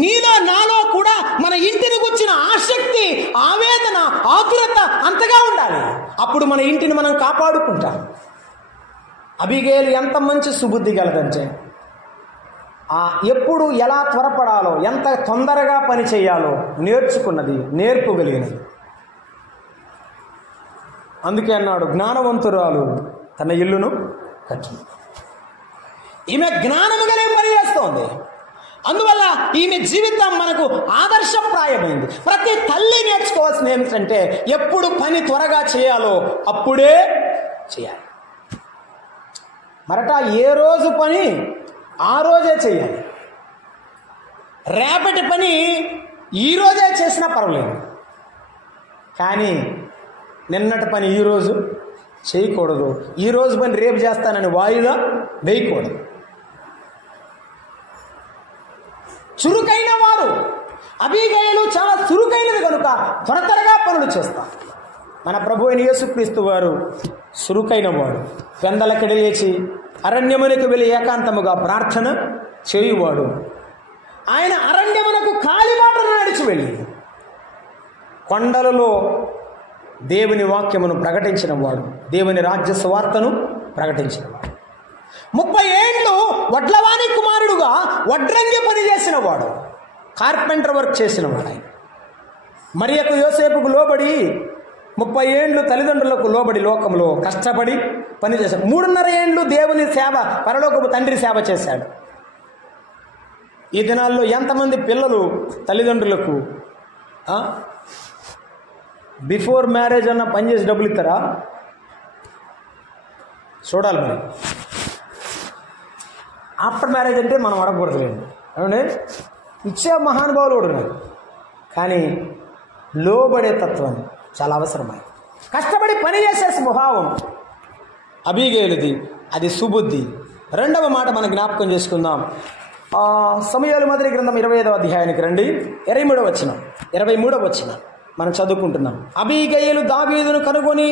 నీలో నాలో కూడా మన ఇంటిని గుర్చిన ఆసక్తి, ఆవేదన, ఆతురత అంతగా ఉండాలి. అప్పుడు మన ఇంటిని మనం కాపాడుకుంటాం. అబీగయలు ఎంత మంచి సుబుద్ధి కలదంటే, ఎప్పుడు ఎలా త్వరపడాలో, ఎంత తొందరగా పని చేయాలో నేర్చుకున్నది, నేర్పుగలిగినది. అందుకే అన్నాడు, జ్ఞానవంతురాలు తన ఇల్లును కట్టింది. ఈమె జ్ఞానము కలిగి పని చేస్తోంది. అందువల్ల ఈమె జీవితం మనకు ఆదర్శప్రాయమైంది. ప్రతి తల్లి నేర్చుకోవాల్సింది ఏమిటంటే, ఎప్పుడు పని త్వరగా చేయాలో అప్పుడే చేయాలి. మరట ఏ రోజు పని ఆ రోజే చేయాలి. రేపటి పని ఈరోజే చేసినా పర్వాలేదు, కానీ నిన్నటి పని ఈరోజు చేయకూడదు. ఈరోజు పని రేపు చేస్తానని వాయిదా వేయకూడదు. చురుకైన వారు, అబీగయలు చాలా చురుకైనది కనుక త్వరగా పనులు చేస్తారు. మన ప్రభు అయిన యేసుక్రీస్తు వారు చురుకైన వాడు. పెందలకిడి లేచి అరణ్యమునికి వెళ్ళి ఏకాంతముగా ప్రార్థన చేయువాడు. ఆయన అరణ్యమునకు కాలిబాటను నడిచి వెళ్ళి కొండలలో దేవుని వాక్యమును ప్రకటించిన వాడు, దేవుని రాజ్య సువార్తను ప్రకటించిన వాడు. 30 ఏళ్ళు వడ్లవాణి కుమారుడుగా వడ్రంగి పని చేసిన వాడు, కార్పెంటర్ వర్క్ చేసిన వాడు. ఆయన మరియకు యోసేపుకు లోబడి 30 ఏళ్ళు తల్లిదండ్రులకు లోబడి లోకంలో కష్టపడి పనిచేశాడు. 3.5 ఏళ్ళు దేవుని సేవ, పరలోకపు తండ్రి సేవ చేశాడు. ఈ దినాల్లో ఎంతమంది పిల్లలు తల్లిదండ్రులకు బిఫోర్ మ్యారేజ్ అన్న పనిచేసి డబ్బులు ఇస్తారా? చూడాలి. మరి ఆఫ్టర్ మ్యారేజ్ అంటే మనం అడగకూడదులేండి, అవునండి. ఇచ్చే మహానుభావులు కూడా ఉన్నారు, కానీ లోబడే తత్వం చాలా అవసరమై కష్టపడి పనిచేసే స్వభావం అబీగయలుది, అది సుబుద్ధి. రెండవ మాట మనం జ్ఞాపకం చేసుకుందాం. సమూయేలు మొదటి గ్రంథం 25వ అధ్యాయానికి రండి. 23వ వచనం మనం చదువుకుంటున్నాం. అబీగయలు దావీదును కనుగొని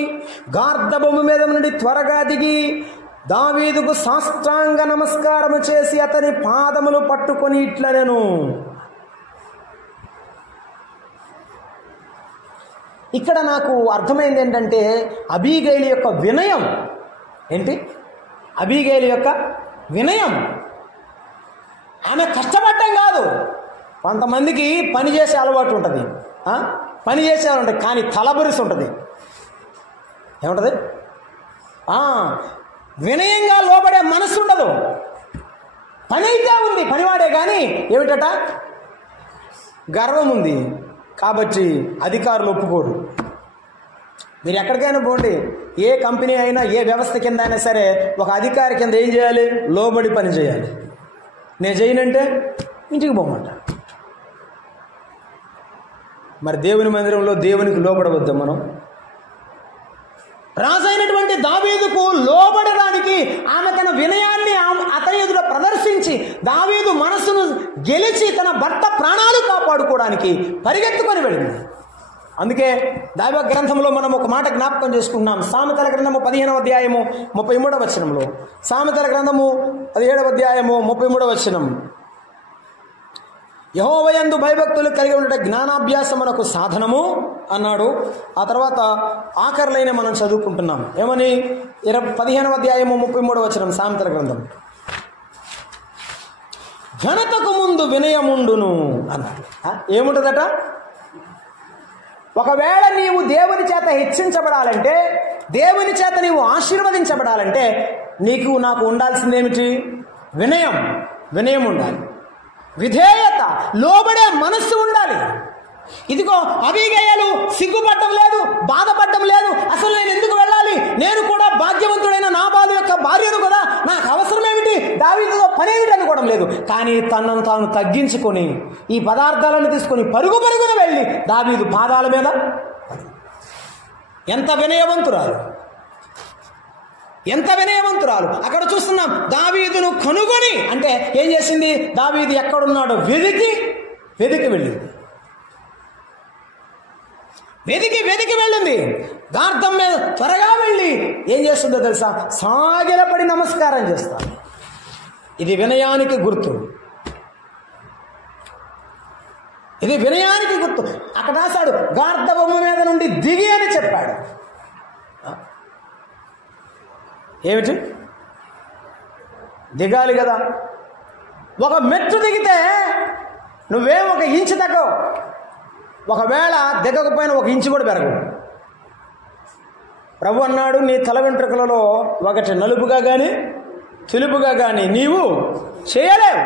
గార్ధబొమ్మ మీద నుండి త్వరగా దిగి దావీదుకు సాష్టాంగ నమస్కారము చేసి అతని పాదములు పట్టుకొని ఇట్లనెను. ఇక్కడ నాకు అర్థమైంది ఏంటంటే అబీగయలు యొక్క వినయం ఏంటి? అబీగయలు యొక్క వినయం. ఆమె కష్టపడటం కాదు. కొంతమందికి పని చేసే అలవాటు ఉంటుంది, పని చేసే ఉంటుంది, కానీ తలబరిసి ఉంటుంది. ఏముంటుంది? వినయంగా లోబడే మనసు ఉండదు. పని అయితే ఉంది, పనివాడే, కానీ ఏమిటట? గర్వం ఉంది. కాబట్టి అధికారులు ఒప్పుకోరు. మీరు ఎక్కడికైనా పోండి, ఏ కంపెనీ అయినా, ఏ వ్యవస్థ కింద అయినా సరే, ఒక అధికారి కింద ఏం చేయాలి? లోబడి పని చేయాలి. నేను చేయనంటే ఇంటికి పోమంట. మరి దేవుని మందిరంలో దేవునికి లోబడవద్దా మనం? రాజైనటువంటి దావీదుకు లోబడడానికి ఆమె తన వినయాన్ని అతని ఎదుట ప్రదర్శించి దావీదు మనసును గెలిచి తన భర్త ప్రాణాలు కాపాడుకోవడానికి పరిగెత్తుకొని వెళ్ళింది. అందుకే దైవ గ్రంథంలో మనం ఒక మాట జ్ఞాపకం చేసుకుంటున్నాం. సామెతల గ్రంథము 15వ అధ్యాయము 33వ వచనంలో, సామెతల గ్రంథము 17వ అధ్యాయము 33వ వచనం, యెహోవాయందు భయభక్తులు కలిగి ఉండే జ్ఞానాభ్యాసమునకు సాధనము అన్నాడు. ఆ తర్వాత ఆఖరులైన మనం చదువుకుంటున్నాం. ఏమని? 15వ అధ్యాయము 33వ వచనం సామెతల గ్రంథం, ఘనతకు ముందు వినయముండును అన్నాడు. ఏముంటుందట? ఒకవేళ నీవు దేవుని చేత హెచ్చించబడాలంటే, దేవుని చేత నీవు ఆశీర్వదించబడాలంటే నాకు ఉండాల్సిందేమిటి? వినయం. వినయం ఉండాలి, విధేయత, లోబడే మనస్సు ఉండాలి. ఇదిగో అబీగయలు సిగ్గుపడటం లేదు, బాధపడటం లేదు. అసలు నేను ఎందుకు వెళ్ళాలి? నేను కూడా భాగ్యవంతుడైన నాబాలు యొక్క భార్యను కదా, నాకు అవసరం ఏమిటి? దావీదుతో పనేమిటి అనుకోవడం లేదు. కానీ తనను తాను తగ్గించుకొని ఈ పదార్థాలను తీసుకొని పరుగున వెళ్ళి దావీదు పాదాల మీద. ఎంత వినయవంతురాలు, ఎంత వినయవంతురాలు! అక్కడ చూస్తున్నాం. దావీదును కనుగొని అంటే ఏం చేసింది? దావీదు ఎక్కడున్నాడో వెదికి వెళ్ళింది. వెదికి వెళ్ళింది. గార్ధం మీద త్వరగా వెళ్ళి ఏం చేస్తుందో తెలుసా? సాగిలపడి నమస్కారం చేస్తాను. ఇది వినయానికి గుర్తు. ఇది వినయానికి గుర్తు. అక్కడ రాశాడు, గార్ధబొమ్మ మీద నుండి దిగి అని చెప్పాడు. ఏమిటి? దిగాలి కదా. ఒక మెట్టు దిగితే నువ్వేం 1 ఇంచు తగ్గవు. ఒకవేళ దిగకపోయినా 1 ఇంచు కూడా పెరగవు. ప్రభు అన్నాడు, నీ తల వెంట్రుకలలో ఒకటి నలుపుగా కానీ తెలుపుగా కానీ నీవు చేయలేవు.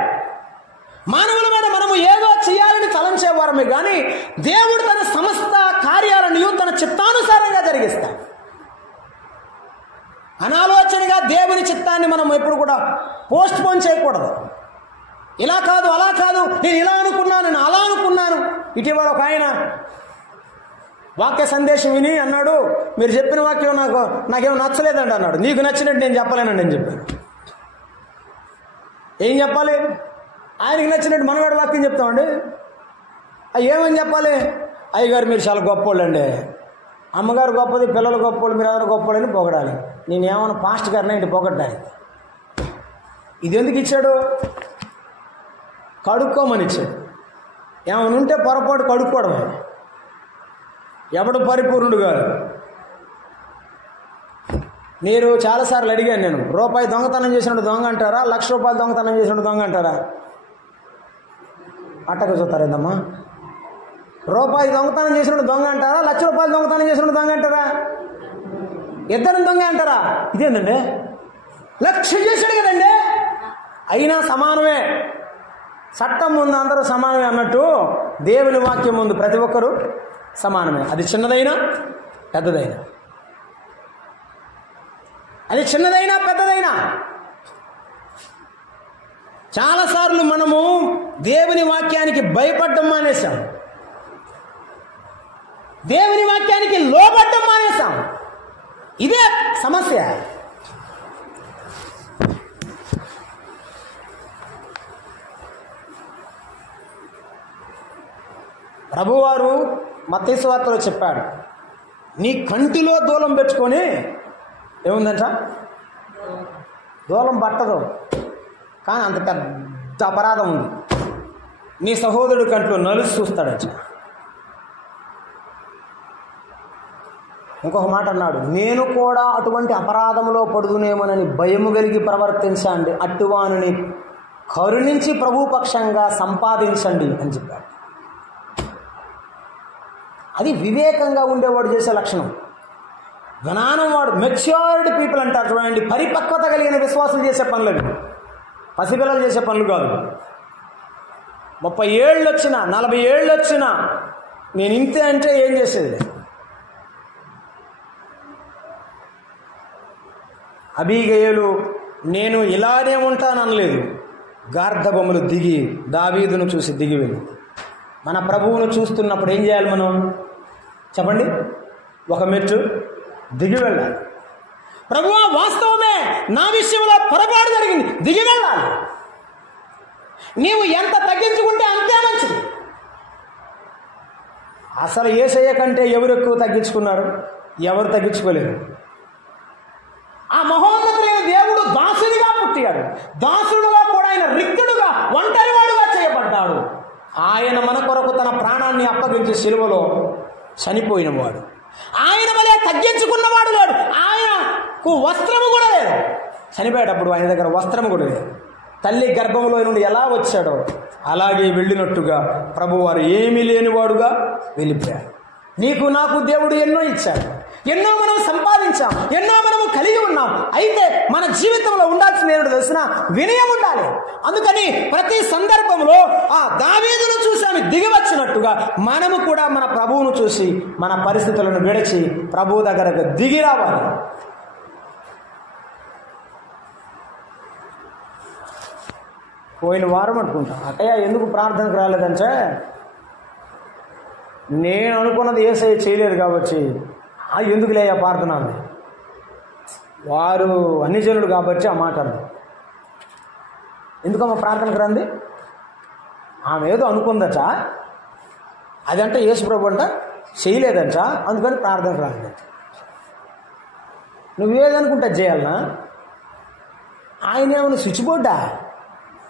మానవుల మీద మనము ఏదో చేయాలని తలంచేవారమే కానీ దేవుడు తన సమస్త కార్యాలను తన చిత్తానుసారంగా జరిగిస్తాడు. అనాలోచనగా దేవుని చిత్తాన్ని మనం ఎప్పుడు కూడా పోస్ట్ పోన్ చేయకూడదు. ఇలా కాదు, అలా కాదు, నేను ఇలా అనుకున్నాను, నేను అలా అనుకున్నాను. ఇటీవల ఒక ఆయన వాక్య సందేశం విని అన్నాడు, మీరు చెప్పిన వాక్యం నాకేమో నచ్చలేదండి అన్నాడు. నీకు నచ్చినట్టు నేను చెప్పలేనండి అని చెప్పాను. ఏం చెప్పాలి? ఆయనకి నచ్చినట్టు మనవాడి వాక్యం చెప్తామండి. ఏమని చెప్పాలి? అయ్యగారు మీరు చాలా గొప్పోళ్ళండి, అమ్మగారు గొప్పది, పిల్లలు గొప్పోళ్ళు, మీరు అందరూ గొప్పోళ్ళని పొగడాలి. నేనేమన్నా పాస్ట్ గారిని ఇంటి పొగడ్డానికి. ఇది ఎందుకు ఇచ్చాడు? కడుక్కోమని ఇచ్చాడు. ఏమైనా ఉంటే పొరపాటు కడుక్కోవడమే. ఎవడు పరిపూర్ణుడు కాదు. మీరు చాలాసార్లు అడిగాను నేను, రూపాయి దొంగతనం చేసినట్టు దొంగ అంటారా, ₹1,00,000 దొంగతనం చేసినట్టు దొంగ అంటారా? అట్టగా చూస్తారేందమ్మా? రూపాయి దొంగతనం చేసినట్టు దొంగ అంటారా, ₹1,00,000 దొంగతనం చేసినట్టు దొంగ అంటారా? ఇద్దరు దొంగ అంటారా? ఇదేందండి, 1,00,000 చేశాడు కదండి, అయినా సమానమే. చట్టం ముందు అందరూ సమానమే అన్నట్టు దేవుని వాక్యం ముందు ప్రతి ఒక్కరూ సమానమే. అది చిన్నదైనా పెద్దదైనా, అది చిన్నదైనా పెద్దదైనా. చాలాసార్లు మనము దేవుని వాక్యానికి భయపడడం మానేశాం, దేవుని వాక్యానికి లోబడ్డం మానేశాం. ఇదే సమస్య. ప్రభువారు మత్తయి సువార్తలో చెప్పాడు, నీ కంటిలో దూలం పెట్టుకొని, ఏముందంట, దూలం పట్టదు కానీ అంత పెద్ద అపరాధం ఉంది, నీ సహోదరుడి కంట్లో నలుసు చూస్తాడట. ఇంకొక మాట అన్నాడు, నేను కూడా అటువంటి అపరాధంలో పడుదునేమోనని భయము కలిగి ప్రవర్తించండి, అట్టువానిని కరుణించి ప్రభుపక్షంగా సంపాదించండి అని చెప్పాడు. అది వివేకంగా ఉండేవాడు చేసే లక్షణం. జ్ఞానం వాడు, మెచ్యూర్డ్ పీపుల్ అంటారు చూడండి, పరిపక్వత కలిగిన విశ్వాసం చేసే పనులు అవి, పసిపిల్లలు చేసే పనులు కాదు. 30 ఏళ్ళు వచ్చినా 40 ఏళ్ళు వచ్చినా నేను ఇంతే అంటే ఏం చేసేది? అబీగయలు నేను ఇలానే ఉంటాననలేదు, గార్ధబొమ్మలు దిగి దావీదును చూసి దిగి వెళ్ళి. మన ప్రభువును చూస్తున్నప్పుడు ఏం చేయాలి మనం చెప్పండి? ఒక మెట్టు దిగి వెళ్ళాలి. ప్రభువా వాస్తవమే, నా విషయంలో పొరపాటు జరిగింది, దిగి వెళ్ళాలి. నీవు ఎంత తగ్గించుకుంటే అంతే మంచిది. అసలు యేసయ్య కంటే ఎవరు ఎక్కువ తగ్గించుకున్నారు? ఎవరు తగ్గించుకోలేరు. ఆ మహోన్నతులైన దేవుడు దాసుడిగా పుట్టాడు, దాసుడుగా కూడా ఆయన రిక్తుడుగా ఒంటరివాడుగా చేయబడ్డాడు. ఆయన మన కొరకు తన ప్రాణాన్ని అప్పగించి సిలువలో చనిపోయిన వాడు. ఆయన వలె తగ్గించుకున్నవాడు లేడు. ఆయనకు వస్త్రము కూడా లేదు. చనిపోయేటప్పుడు ఆయన దగ్గర వస్త్రము కూడా లేదు. తల్లి గర్భంలో నుండి ఎలా వచ్చాడో అలాగే వెళ్ళినట్టుగా ప్రభువారు ఏమీ లేనివాడుగా వెళ్ళిపోయాడు. నీకు నాకు దేవుడు ఎన్నో ఇచ్చాడు, ఎన్నో మనం సంపాదించాం, ఎన్నో మనము కలిగి ఉన్నాం. అయితే మన జీవితంలో ఉండాల్సిన ఏమిటో తెలిసిన వినయం ఉండాలి. అందుకని ప్రతి సందర్భంలో ఆ దావీదును చూసి ఆమె దిగి వచ్చినట్టుగా మనము కూడా మన ప్రభువును చూసి మన పరిస్థితులను విడిచి ప్రభువు దగ్గరకు దిగి రావాలి. పోయిన వారం అనుకుంటా అటయ్య ఎందుకు ప్రార్థనకు రాలేదంటే, నేను అనుకున్నది యేసయ్య చేయలేదు కాబట్టి ఎందుకు లేయా ప్రార్థన అంది. వారు అన్ని జనులు కాబట్టి ఆ మాట అంది. ఎందుకమ్మా ప్రార్థనకు రంది? ఆమె ఏదో అనుకుందట, అదంటే యేసు ప్రభు అంట చేయలేదంట, అందుకని ప్రార్థనకు రాలేదంట. నువ్వేదనుకుంటా చేయాలనా? ఆయన ఏమైనా స్విచ్ బోర్డా?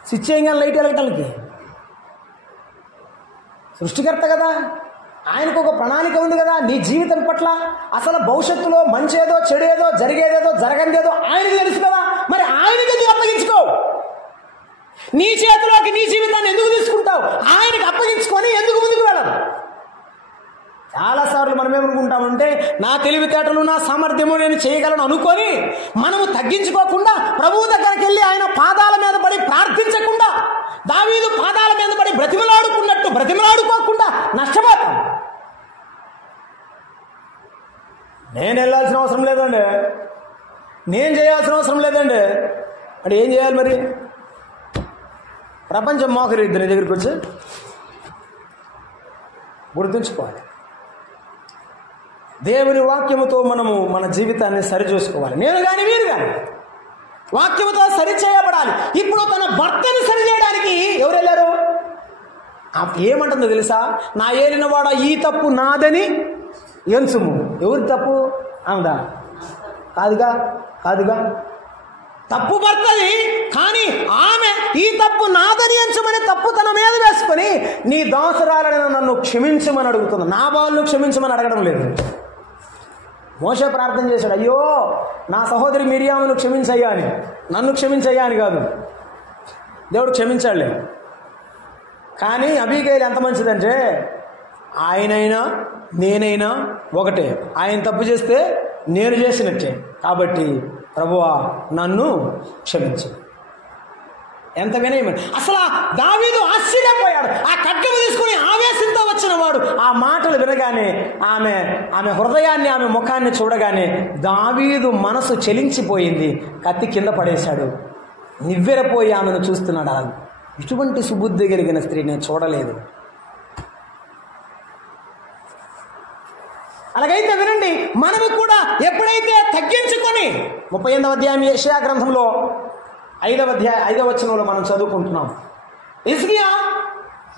స్విచ్ చేయగానే లైట్ వెళ్ళటానికి సృష్టికర్త కదా, ఆయనకు ఒక ప్రణాళిక ఉంది కదా నీ జీవితం పట్ల. అసలు భవిష్యత్తులో మంచేదో చెడేదో జరిగేదేదో జరగందేదో ఆయనకు తెలుసు కదా. మరి ఆయనకి ఎందుకు అప్పగించుకో? నీ చేతిలోకి నీ జీవితాన్ని ఎందుకు తీసుకుంటావు? ఆయనకు అప్పగించుకొని ఎందుకు ముందుకు వెళ్ళదు? చాలాసార్లు మనం ఏమనుకుంటామంటే, నా తెలివితేటలు నా సామర్థ్యము నేను చేయగలను అనుకొని మనము తగ్గించుకోకుండా ప్రభువు దగ్గరికి వెళ్ళి ఆయన పాదాల మీద పడి ప్రార్థించకుండా, దావీదు పాదాల మీద పడి బ్రతిమలాడుకున్నట్టు బ్రతిమలాడుకోకుండా నష్టపోతాం. నేను వెళ్ళాల్సిన అవసరం లేదండి. నేను చేయాల్సిన అవసరం లేదండి. అంటే ఏం చేయాలి మరి? ప్రపంచం మోకరిద్దు నీ దగ్గరికి వచ్చి. గుర్తుంచుకోవాలి, దేవుని వాక్యముతో మనము మన జీవితాన్ని సరిచూసుకోవాలి. నేను కానీ మీరు కానీ వాక్యముతో సరి చేయబడాలి. ఇప్పుడు తన భర్తను సరి చేయడానికి ఎవరు వెళ్ళారు? ఏమంటుందో తెలుసా? నా ఏలినవాడ ఈ తప్పు నాదని ఎంచుము. ఎవరి తప్పు? ఆమెదా? కాదుగా తప్పు భర్తది. కానీ ఆమె ఈ తప్పు నాదని ఎంచమని తప్పు తన మీద వేసుకొని నీ దాసురాలని నన్ను క్షమించమని అడుగుతుంది. నా బాలను క్షమించమని అడగడం లేదు. మోషే ప్రార్థన చేశాడు, అయ్యో నా సహోదరి మిరియామును క్షమించయ్యా అని. నన్ను క్షమించయ్యా అని కాదు. దేవుడు క్షమించాడులే. కానీ అబీగైలు ఎంత మంచిదంటే, ఆయనైనా నేనైనా ఒకటే. ఆయన తప్పు చేస్తే నేను చేసినట్టే. కాబట్టి ప్రభువా నన్ను క్షమించు. ఎంత వినయమని. అసలు దావీదు ఆశ్చర్యపోయాడు. ఆ ఖడ్గము తీసుకుని ఆవేశంతో వచ్చిన వాడు ఆ మాటలు వినగానే, ఆమె హృదయాన్ని, ఆమె ముఖాన్ని చూడగానే దావీదు మనసు చెలించిపోయింది. కత్తి కింద పడేశాడు. నివ్వెరపోయి ఆమెను చూస్తున్నాడు. ఇటువంటి సుబుద్ధి కలిగిన స్త్రీ నేను చూడలేదు. అలాగైతే వినండి, మనము కూడా ఎప్పుడైతే తగ్గించుకొని 38వ అధ్యాయం యెషయా గ్రంథంలో 5వ వచనంలో మనం చదువుకుంటున్నాం. హిజ్కియా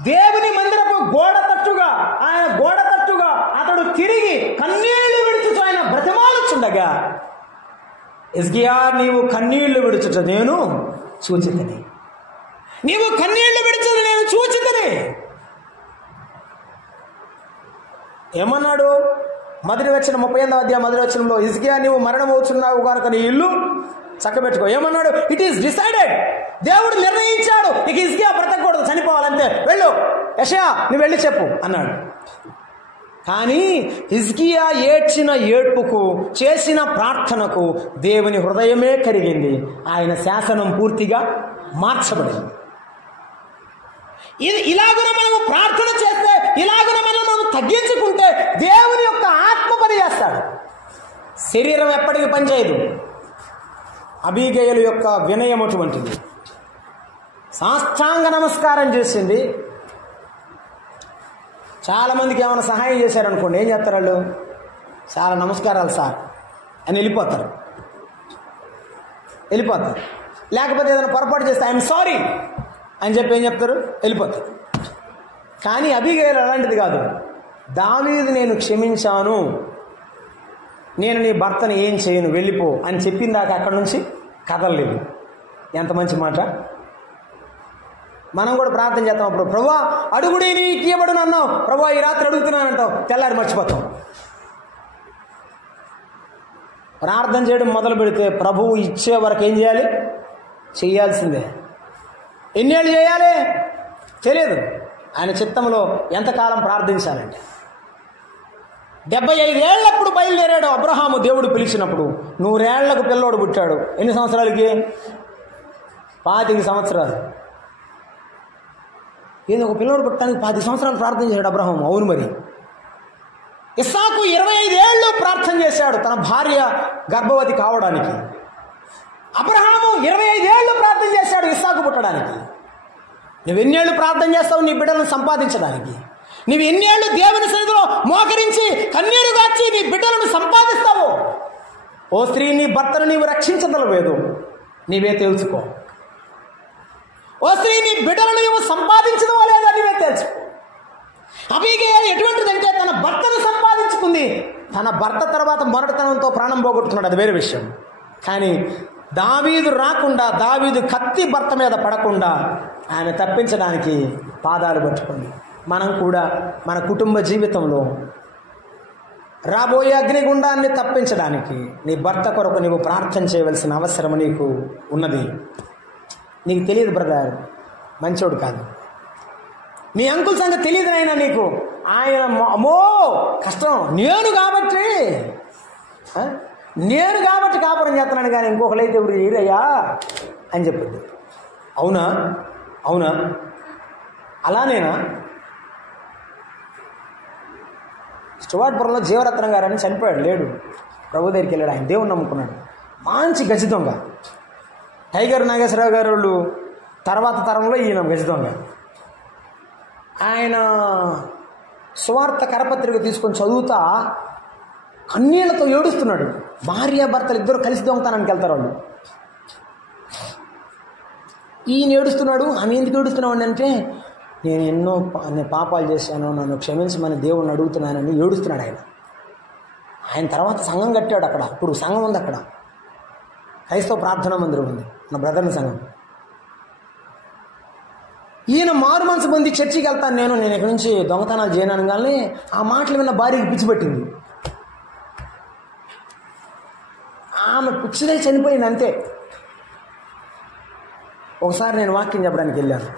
దేవుని మందిరపు గోడ తట్టుగా అతడు తిరిగి కన్నీళ్లు విడుచుచు ఆయన బ్రతిమాలుచుండగా, హిజ్కియా నీవు కన్నీళ్లు విడుచుట నేను చూచితిని. నీవు కన్నీళ్లు విడుచుట నేను చూచితిని. ఏమన్నాడు? 38వ అధ్యాయం 1వ వచనంలో, హిజ్కియా నీవు మరణమవుతున్నావు కనుక నీ ఇల్లు చక్కబెట్టుకో. ఏమన్నాడు? It is decided. దేవుడు నిర్ణయించాడు, ఇక హిజ్కియా బ్రతకూడదు, చనిపోవాలంతే. వెళ్ళు యెషయా, నువ్వు వెళ్ళి చెప్పు అన్నాడు. కానీ హిజ్కియా ఏడ్చిన ఏడ్పుకు, చేసిన ప్రార్థనకు దేవుని హృదయమే కరిగింది. ఆయన శాసనం పూర్తిగా మార్చబడింది. ఇలాగున మనము ప్రార్థన చేస్తే, ఇలాగున మనము తగ్గించుకుంటే దేవుని యొక్క ఆత్మ పని చేస్తాడు. శరీరం ఎప్పటికీ పనిచేయదు. అబీగయలు యొక్క వినయం అటువంటిది. సాష్టాంగ నమస్కారం చేసింది. చాలామందికి ఏమైనా సహాయం చేశారనుకోండి, ఏం చేస్తారు వాళ్ళు? చాలా నమస్కారాలు సార్ అని వెళ్ళిపోతారు. లేకపోతే ఏదైనా పొరపాటు చేస్తే ఐఎమ్ సారీ అని చెప్పి ఏం చెప్తారు? వెళ్ళిపోతారు. కానీ అబీగయలు అలాంటిది కాదు. దావీదు నేను క్షమించాను, నేను నీ భర్తను ఏం చేయను, వెళ్ళిపో అని చెప్పిన దాకా అక్కడి నుంచి కదలలేదు. ఎంత మంచి మాట. మనం కూడా ప్రార్థన చేస్తాం. అప్పుడు ప్రభువా అడుగుడి నీకు ఇవ్వబడును అన్నావు, ప్రభువా ఈ రాత్రి అడుగుతున్నానంటావు, తెల్లారి మర్చిపోతాం. ప్రార్థన చేయడం మొదలు పెడితే ప్రభువు ఇచ్చే వరకు ఏం చేయాలి? చేయాల్సిందే. ఎన్నేళ్ళు చేయాలి తెలియదు. ఆయన చిత్తంలో ఎంతకాలం ప్రార్థించాలంటే 75 ఏళ్ళప్పుడు బయలుదేరాడు అబ్రహాము. దేవుడు పిలిచినప్పుడు 100 ఏళ్లకు పిల్లోడు పుట్టాడు. ఎన్ని సంవత్సరాలకి? 25 సంవత్సరాలు. ఏదో ఒక పిల్లోడు పుట్టడానికి 10 సంవత్సరాలు ప్రార్థన చేశాడు అబ్రహాము. అవును మరి. ఇస్సాకు 25 ఏళ్ళు ప్రార్థన చేశాడు తన భార్య గర్భవతి కావడానికి. అబ్రహాము 25 ఏళ్ళు ప్రార్థన చేశాడు ఇస్సాకు పుట్టడానికి. నువ్వు ఎన్నేళ్ళు ప్రార్థన చేస్తావు నీ బిడ్డలను సంపాదించడానికి? నువ్వు ఎన్నేళ్ళు దేవుని సన్నిధిలో మోకరించి కన్నీరు గార్చి నీ బిడ్డలను సంపాదిస్తావు? ఓ స్త్రీ, నీ భర్తను నీవు రక్షించదలలేదు, నీవే తెలుసుకో. ఓ స్త్రీ, నీ బిడ్డలను నీవు సంపాదించదవా లేదా నీవే తెలుసుకో. అబీగయలు ఎటువంటిదంటే తన భర్తను సంపాదించుకుంది. తన భర్త తర్వాత మొరటతనంతో ప్రాణం పోగొట్టుకున్నాడు, అది వేరే విషయం. కానీ దావీదు రాకుండా, దావీదు కత్తి భర్త మీద పడకుండా ఆమె తప్పించడానికి పాదాలు పట్టుకుంది. మనం కూడా మన కుటుంబ జీవితంలో రాబోయే అగ్నిగుండాన్ని తప్పించడానికి నీ భర్త కొరకు నీవు ప్రార్థన చేయవలసిన అవసరం నీకు ఉన్నది. నీకు తెలియదు బ్రదర్, మంచోడు కాదు. నీ అంకుల్ సంగతి తెలియదు అయినా నీకు. ఆయన అమ్మో కష్టం, నేను కాబట్టి కాపురం చేస్తున్నాను కానీ ఇంకొకరైతే ఇప్పుడు ఏరయ్యా అని చెప్పింది. అవునా అలానేనా? స్టువార్ట్పురంలో జీవరత్నం గారని చనిపోయాడు, లేడు. ప్రభు దగ్గరికి వెళ్ళాడు. ఆయన దేవుని నమ్ముకున్నాడు. మంచి గజ దొంగ. టైగర్ నాగేశ్వరరావు గారు వాళ్ళు తర్వాత తరంలో ఈయన గజ దొంగ. ఆయన సువార్త కరపత్రిక తీసుకొని చదువుతా కన్నీళ్లతో ఏడుస్తున్నాడు. భార్యాభర్తలు ఇద్దరు కలిసి దొంగతనానికి వెళ్తారు వాళ్ళు. ఈయన ఏడుస్తున్నాడు. ఆమె ఎందుకు ఏడుస్తున్నాడు అంటే, నేను ఎన్నో పాపాలు చేశాను, నన్ను క్షమించమని దేవుణ్ణి అడుగుతున్నానని ఏడుస్తున్నాడు ఆయన. ఆయన తర్వాత సంఘం కట్టాడు అక్కడ. ఇప్పుడు సంఘం ఉంది అక్కడ, క్రైస్తవ ప్రార్థనా మందిరం ఉంది, నా బ్రదర్ని సంఘం. ఈయన మారు మనసు పొంది చర్చికి వెళ్తాను నేను ఇక్కడి నుంచి దొంగతనాలు చేయను కానీ ఆ మాటలు విన్న భార్యకి పిచ్చి పట్టింది. ఆమె పిచ్చిదై చనిపోయింది అంతే. ఒకసారి నేను వాక్యం చెప్పడానికి వెళ్ళాను.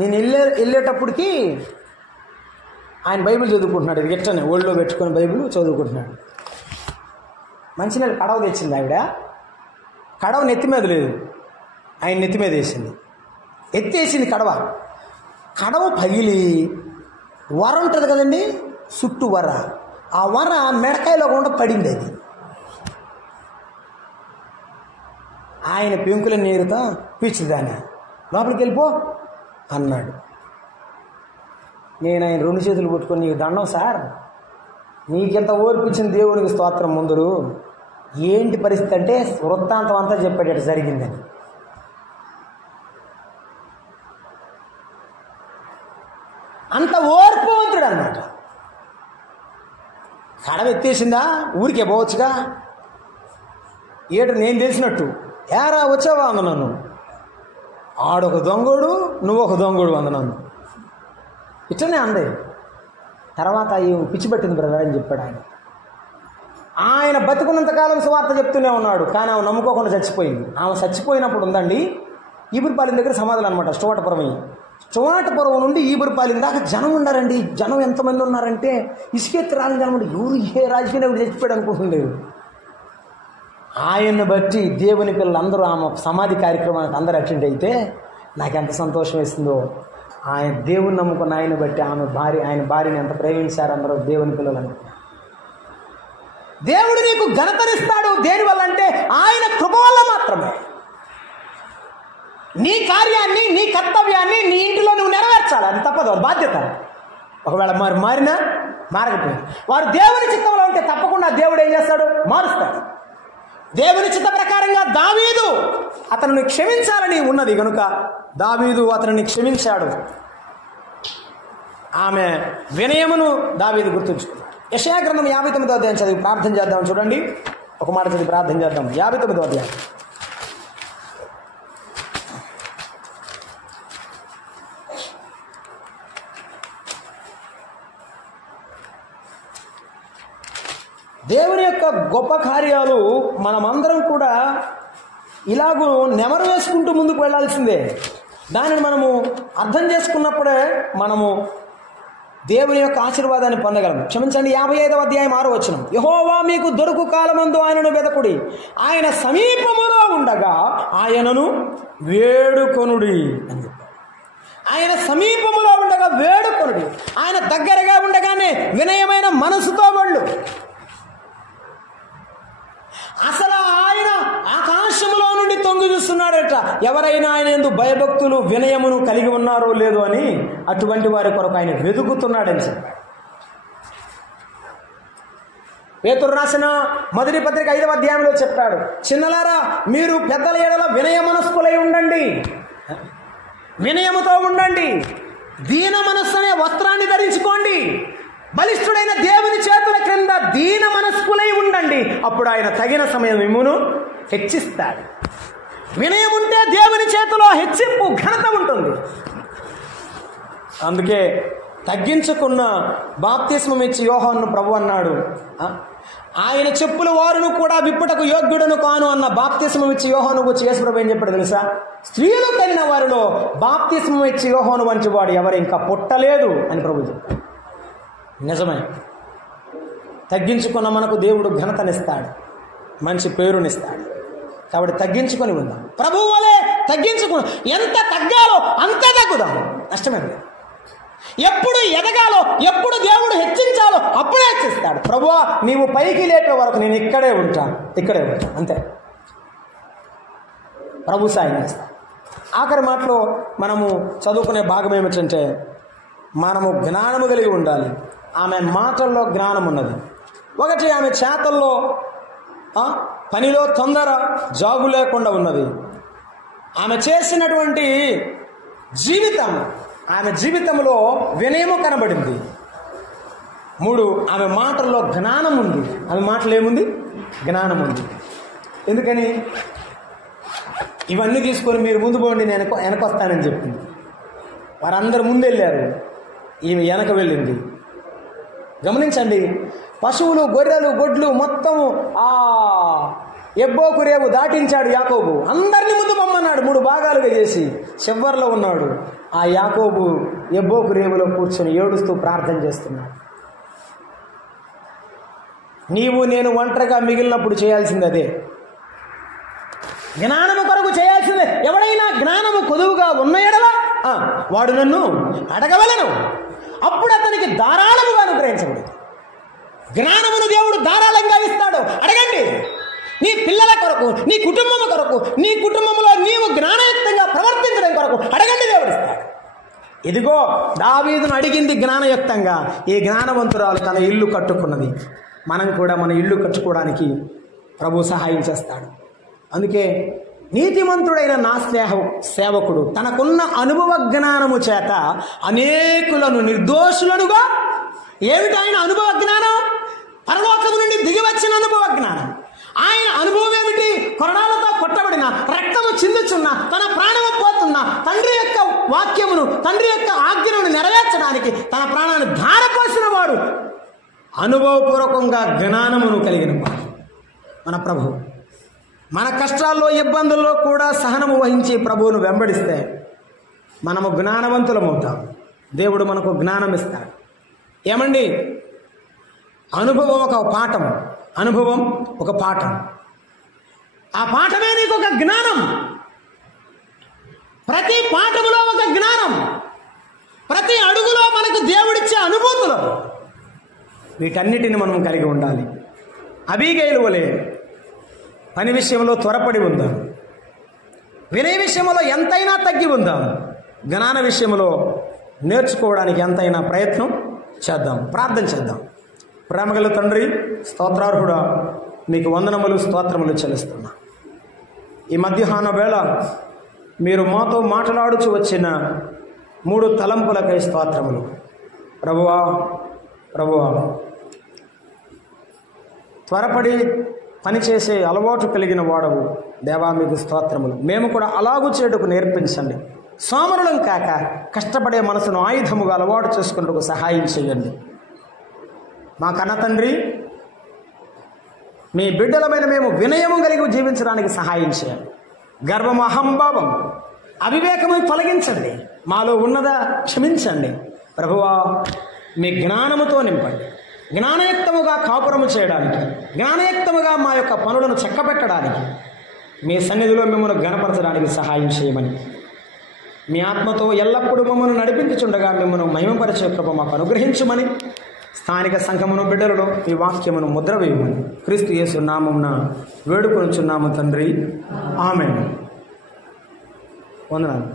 నేను వెళ్ళేటప్పటికి ఆయన బైబిల్ చదువుకుంటున్నాడు. ఇది ఎట్టనే ఒళ్ళో పెట్టుకొని బైబిల్ చదువుకుంటున్నాడు. మంచినీళ్ళు కడవ తెచ్చింది ఆవిడ. కడవ నెత్తి మీద లేదు, ఆయన నెత్తి మీద వేసింది. ఎత్తేసింది కడవ పగిలి వర ఉంటుంది కదండి, చుట్టూ వర, ఆ వర మెడకాయలో కూడా పడింది. అది ఆయన పెంకుల నీరుతో పీచిదాన్ని లోపలికి వెళ్ళిపో అన్నాడు. నేను ఆయన 2 చేతులు పట్టుకొని, నీకు దండం సార్, నీకెంత ఓర్పించిన దేవునికి స్తోత్రం. ముందు ఏంటి పరిస్థితి అంటే వృత్తాంతం అంతా చెప్పాడు జరిగిందని. అంత ఓర్పువంతుడు అన్నమాట. కడవ ఎత్తేసిందా, ఊరికే పోవచ్చుగా. ఏడు నేను తెలిసినట్టు, ఏరా వచ్చావా అంద నన్ను, ఆడొక దొంగోడు నువ్వు ఒక దొంగోడు అంద నన్ను, ఇట్లనే అందే. తర్వాత పిచ్చి పట్టింది బ్రదర్ అని చెప్పాడు ఆయన. ఆయన బతుకున్నంతకాలం సువార్త చెప్తూనే ఉన్నాడు, కానీ ఆమె నమ్ముకోకుండా చచ్చిపోయింది. ఆమె చచ్చిపోయినప్పుడు ఉందండి ఈబురుపాలెం దగ్గర సమాధులు అనమాట. స్టోవాటపురం నుండి ఈబురుపాలెం దాకా జనం ఉన్నారండి. జనం ఎంతమంది ఉన్నారంటే ఇసుకెత్తి రాని జనం. ఎవరు ఏ రాజకీయ నాయకుడు చచ్చిపోయాడు అనుకుంటున్నారు. ఆయన్ని బట్టి దేవుని పిల్లలందరూ ఆమె సమాధి కార్యక్రమానికి అందరూ అటెండ్ అయితే నాకు ఎంత సంతోషం వేసిందో. ఆయన దేవుని నమ్ముకున్న ఆయన బట్టి ఆయన భార్యని ఎంత ప్రేమించారు అందరూ దేవుని పిల్లలని. దేవుడు నీకు ఘనతనిస్తాడు దేనివల్ల అంటే ఆయన కృప వల్ల మాత్రమే. నీ కార్యాన్ని, నీ కర్తవ్యాన్ని నీ ఇంటిలో నువ్వు నెరవేర్చాలి, అది తప్పదు, బాధ్యత. ఒకవేళ మారకపోయింది వారు దేవుని చిత్తంలో ఉంటే తప్పకుండా దేవుడు ఏం చేస్తాడు, మారుస్తాడు. దేవుని చిత్త ప్రకారంగా దావీదు అతనిని క్షమించాలని ఉన్నది కనుక దావీదు అతనిని క్షమించాడు. ఆమె వినయమును దావీదు గుర్తుంచుకున్నాడు. యెషయా గ్రంథం 59వ అధ్యాయం చదివి ప్రార్థన చేద్దాం. చూడండి, ఒక మాట చదివి ప్రార్థన చేద్దాం. 59వ అధ్యాయం. దేవుని యొక్క గొప్ప కార్యాలు మనమందరం కూడా ఇలాగూ నెమరు వేసుకుంటూ ముందుకు వెళ్లాల్సిందే. దానిని మనము అర్థం చేసుకున్నప్పుడే మనము దేవుని యొక్క ఆశీర్వాదాన్ని పొందగలము. క్షమించండి, 55వ అధ్యాయం 6వ వచనం. యెహోవా మీకు దొరుకు కాలమందు ఆయనను వెదకుడి, ఆయన సమీపములో ఉండగా ఆయనను వేడుకొనుడి అని చెప్పారు. ఆయన సమీపములో ఉండగా వేడుకొనుడి. ఆయన దగ్గరగా ఉండగానే వినయమైన మనసుతో వెళ్ళు. అసలు ఆయన ఆకాశములో నుండి తొంగి చూస్తున్నాడట. ఎవరైనా ఆయన యందు భయభక్తులు వినయమును కలిగి ఉన్నారో లేదో అని అటువంటి వారి కొరకు ఆయన వెతుకుతున్నాడని చెప్పాడు. పేతురు రాసిన మొదటి పత్రిక 5వ అధ్యాయంలో చెప్పాడు, చిన్నలారా మీరు పెద్దల ఎడల వినయ మనస్కులై ఉండండి, వినయముతో ఉండండి, దీన మనస్సు అనే వస్త్రాన్ని ధరించుకోండి, బలిష్ఠుడైన దేవుని చేతుల క్రింద దీన మనస్కులై ఉండండి, అప్పుడు ఆయన తగిన సమయం మిమ్మును హెచ్చిస్తాడు. వినయం ఉంటే దేవుని చేతిలో హెచ్చింపు ఘనత ఉంటుంది. అందుకే తగ్గించుకున్న బాప్తిస్మం ఇచ్చి యోహాను ప్రభు అన్నాడు, ఆయన చెప్పుల వారును కూడా విప్పుటకు యోగ్యుడను కాను అన్న బాప్తిస్మం ఇచ్చి యోహాను వచ్చి యేసు ప్రభు ఏం చెప్పాడు తెలుసా? స్త్రీలు కలిగిన వారిలో బాప్తిస్మం ఇచ్చి యోహాను వంటి వాడు ఎవరు ఇంకా పుట్టలేదు అని ప్రభు చెప్పాడు. నిజమే. తగ్గించుకున్న మనకు దేవుడు ఘనతనిస్తాడు, మంచి పేరునిస్తాడు. కాబట్టి తగ్గించుకొని ఉందాం. ప్రభువు వలె తగ్గించుకుని ఎంత తగ్గాలో అంత తగ్గుదాం, నష్టమే. ఎప్పుడు ఎదగాలో, ఎప్పుడు దేవుడు హెచ్చించాలో అప్పుడే హెచ్చిస్తాడు. ప్రభువా నీవు పైకి లేపే వరకు నేను ఇక్కడే ఉంటాను అంతే. ప్రభు సాయం చేస్తాడు. ఆఖరి మాటలో మనము చదువుకునే భాగం ఏమిటంటే, మనము జ్ఞానము కలిగి ఉండాలి. ఆమె మాటల్లో జ్ఞానం ఉన్నది. ఒకటి, ఆమె చేతల్లో పనిలో తొందర జాగు లేకుండా ఉన్నది. ఆమె చేసినటువంటి జీవితం, ఆమె జీవితంలో వినయము కనబడింది. 3, ఆమె మాటల్లో జ్ఞానం ఉంది. ఆమె మాటలు ఏముంది? జ్ఞానం ఉంది. ఎందుకని? ఇవన్నీ తీసుకొని మీరు ముందు పోండి, నేను వెనకొస్తానని చెప్పింది. వారందరూ ముందు వెళ్ళారు, ఈమె వెనక వెళ్ళింది. గమనించండి, పశువులు, గొర్రెలు, గొడ్లు మొత్తము ఆ ఎబ్బోకు రేవు దాటించాడు యాకోబు. అందరినీ ముందు పొమ్మన్నాడు, 3 భాగాలుగా చేసి. చివర్లో ఉన్నాడు ఆ యాకోబు ఎబ్బోకు రేవులో కూర్చొని ఏడుస్తూ ప్రార్థన చేస్తున్నాడు. నీవు నేను ఒంటరిగా మిగిలినప్పుడు చేయాల్సింది అదే. జ్ఞానము కొరకు చేయాల్సిందే. ఎవడైనా జ్ఞానము కొదువుగా ఉన్న ఎడల వాడు నన్ను అడగవలను, అప్పుడు అతనికి ధారాళముగా అనుగ్రహించబడింది. జ్ఞానమును దేవుడు ధారాళంగా ఇస్తాడు. అడగండి. నీ పిల్లల కొరకు, నీ కుటుంబం కొరకు, నీ కుటుంబంలో నీవు జ్ఞానయుక్తంగా ప్రవర్తించడం కొరకు అడగండి, దేవుడు ఇస్తాడు. ఇదిగో దావీదును అడిగింది జ్ఞానయుక్తంగా. ఈ జ్ఞానవంతురాలు తన ఇల్లు కట్టుకున్నది. మనం కూడా మన ఇల్లు కట్టుకోవడానికి ప్రభు సహాయం చేస్తాడు. అందుకే నీతిమంతుడైన నా సేవకుడు తనకున్న అనుభవ జ్ఞానము చేత అనేకులను నిర్దోషులనుగా. ఏమిటి ఆయన అనుభవ జ్ఞానం? పరలోకము నుండి దిగి వచ్చిన అనుభవ జ్ఞానం. ఆయన అనుభవం ఏమిటి? కొరడాలతో కొట్టబడిన, రక్తము చిందుచున్న, తన ప్రాణము పోతున్న తండ్రి యొక్క వాక్యమును, తండ్రి యొక్క ఆజ్ఞను నెరవేర్చడానికి తన ప్రాణాన్ని ధారపోసిన వాడు, అనుభవపూర్వకంగా జ్ఞానమును కలిగిన వాడు మన ప్రభువు. మన కష్టాల్లో, ఇబ్బందుల్లో కూడా సహనము వహించి ప్రభువును వెంబడిస్తే మనము జ్ఞానవంతులమవుతాం. దేవుడు మనకు జ్ఞానం ఇస్తాడు. ఏమండి, అనుభవం ఒక పాఠం. అనుభవం ఒక పాఠం. ఆ పాఠమే నీకు ఒక జ్ఞానం. ప్రతి పాఠములో ఒక జ్ఞానం. ప్రతి అడుగులో మనకు దేవుడిచ్చే అనుభూతులు. వీటన్నిటిని మనం కలిగి ఉండాలి. అబీగైలు వలె పని విషయంలో త్వరపడి ఉందాం. వినయ విషయంలో ఎంతైనా తగ్గి ఉందాం. జ్ఞాన విషయంలో నేర్చుకోవడానికి ఎంతైనా ప్రయత్నం చేద్దాం. ప్రార్థన చేద్దాం. ప్రేమగల తండ్రి, స్తోత్రార్హుడా, మీకు వందనములు, స్తోత్రములు చెల్లిస్తున్నా. ఈ మధ్యాహ్న వేళ మీరు మాతో మాట్లాడుచు వచ్చిన 3 తలంపులకై స్తోత్రములు. ప్రభువా, త్వరపడి పనిచేసే అలవాటు కలిగిన వాడవు దేవా, మీకు స్తోత్రములు. మేము కూడా అలాగూ చేయుటకు నేర్పించండి. సోమరులం కాక కష్టపడే మనసును ఆయుధముగా అలవాటు చేసుకున్నట్టుకు సహాయం చేయండి. మా కన్న తండ్రి, మీ బిడ్డలమైన మేము వినయము కలిగి జీవించడానికి సహాయం చేయండి. గర్వము, అహంభావం, అవివేకము తొలగించండి. మాలో ఉన్నదా క్షమించండి. ప్రభువా, మీ జ్ఞానముతో నింపండి. జ్ఞానయుక్తముగా కాపురము చేయడానికి, జ్ఞానయుక్తముగా మా యొక్క పనులను చక్కబెట్టడానికి, మీ సన్నిధిలో మిమ్మల్ని ఘనపరచడానికి సహాయం చేయమని, మీ ఆత్మతో ఎల్లప్పుడూ మమ్మల్ని నడిపించుచుండగా మిమ్మల్ని మహిమపరిచే కృప మాకు అనుగ్రహించమని, స్థానిక సంఘమును బిడ్డలలో ఈ వాక్యమును ముద్ర వేయమని క్రీస్తు యేసు నామమున వేడుకొనుచున్నాము తండ్రి. ఆమేన్. వందనాలు.